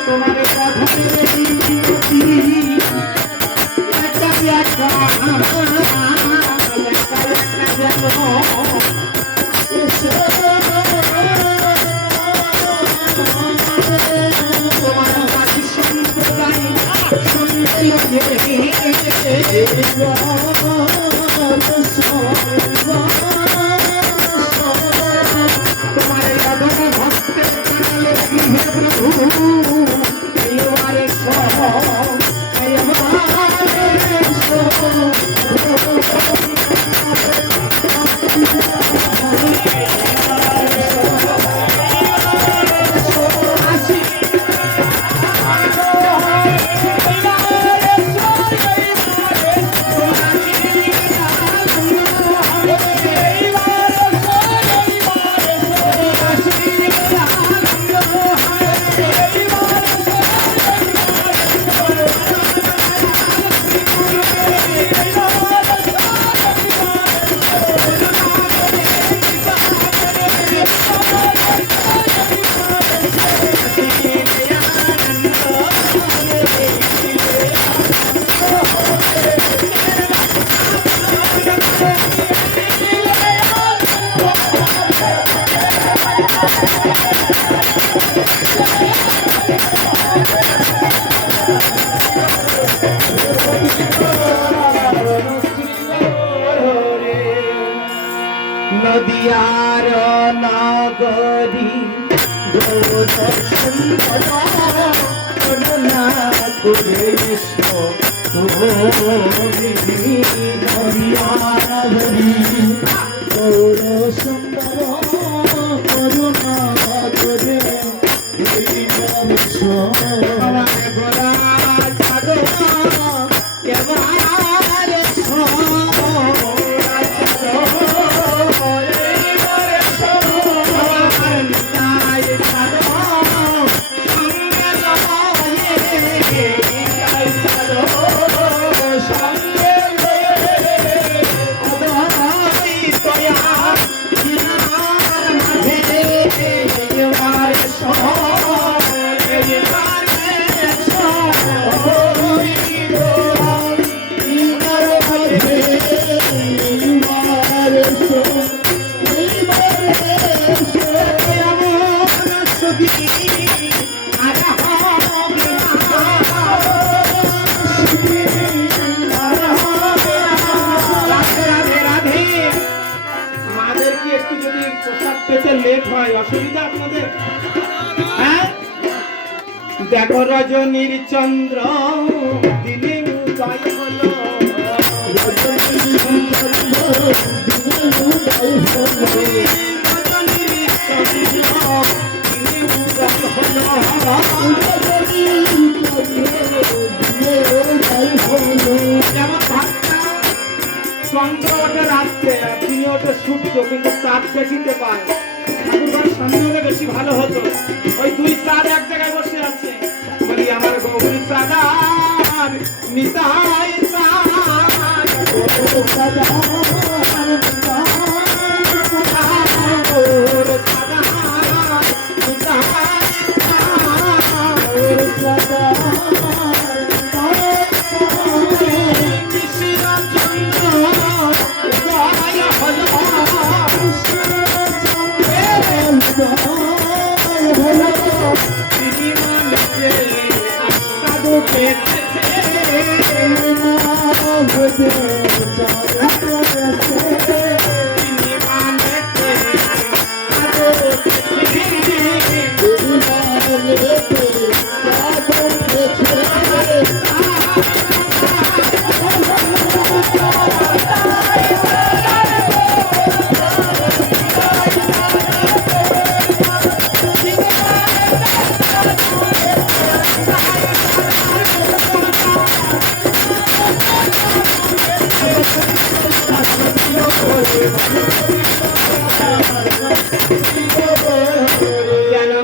তোমার নদিয়ার নগরী গৌর সুন্দর করুণা করে এসো হরি গৌর সুন্দর করুণা করে এইবার এসো গোরা চাঁদ এবার এসো মাদেরকে একটু যদি প্রসাদ পেতে লেট হয় অসুবিধা আপনাদের? হ্যাঁ, দেখো রজনীর চন্দ্র দিনে উদয় হলো, রজনীর চন্দ্র দিনে উদয় হলো, রজনীর চন্দ্র দিনে উদয় হলো, রজনীর চন্দ্র দিনে উদয় হলো। যেমন ভাবটা চন্দ্র ওঠে রাত্রে আর দিনে ওঠে সূর্য, কিন্তু চাঁদ দেখিতে পায়। ঠাকুরঘর সামনে হলে বেশি ভালো হতো। ওই দুই চাঁদ এক জায়গায় বসে আছে, বলি আমার গৌরী চাঁদার নিতাই চাঁদ, গৌর চাঁদার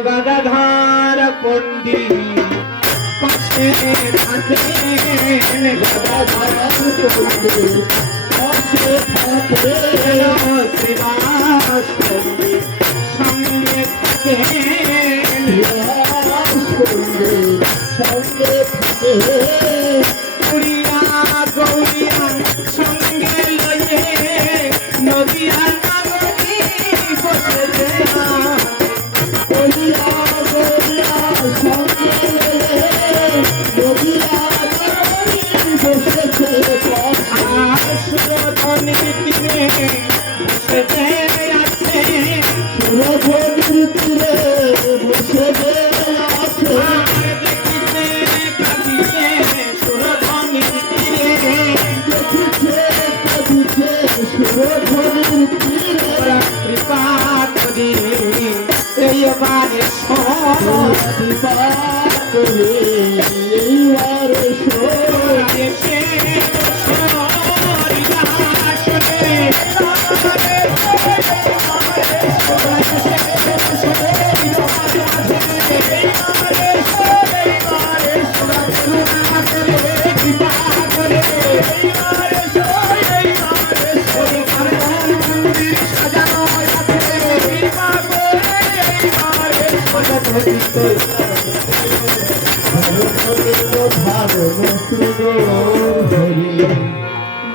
গদাধর পণ্ডিত পাশে থাকেন, গদাধর পণ্ডিত পাশে থাকেন, শ্রীবাস পণ্ডিত সঙ্গে থাকেন, পণ্ডিত সঙ্গে থাকেন, উড়িয়া গৌরিয়া সঙ্গে লয়ে নদিয়া নগরী বসে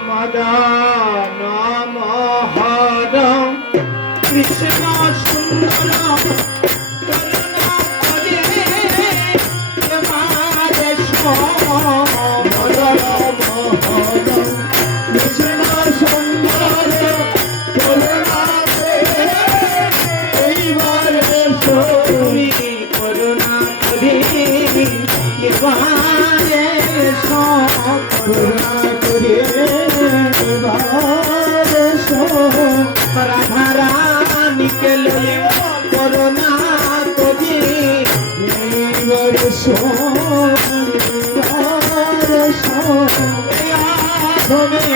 মদন মোহন কৃষ্ণ সুন্দর রাধারানী কে লয়ে করোনা করি তুমি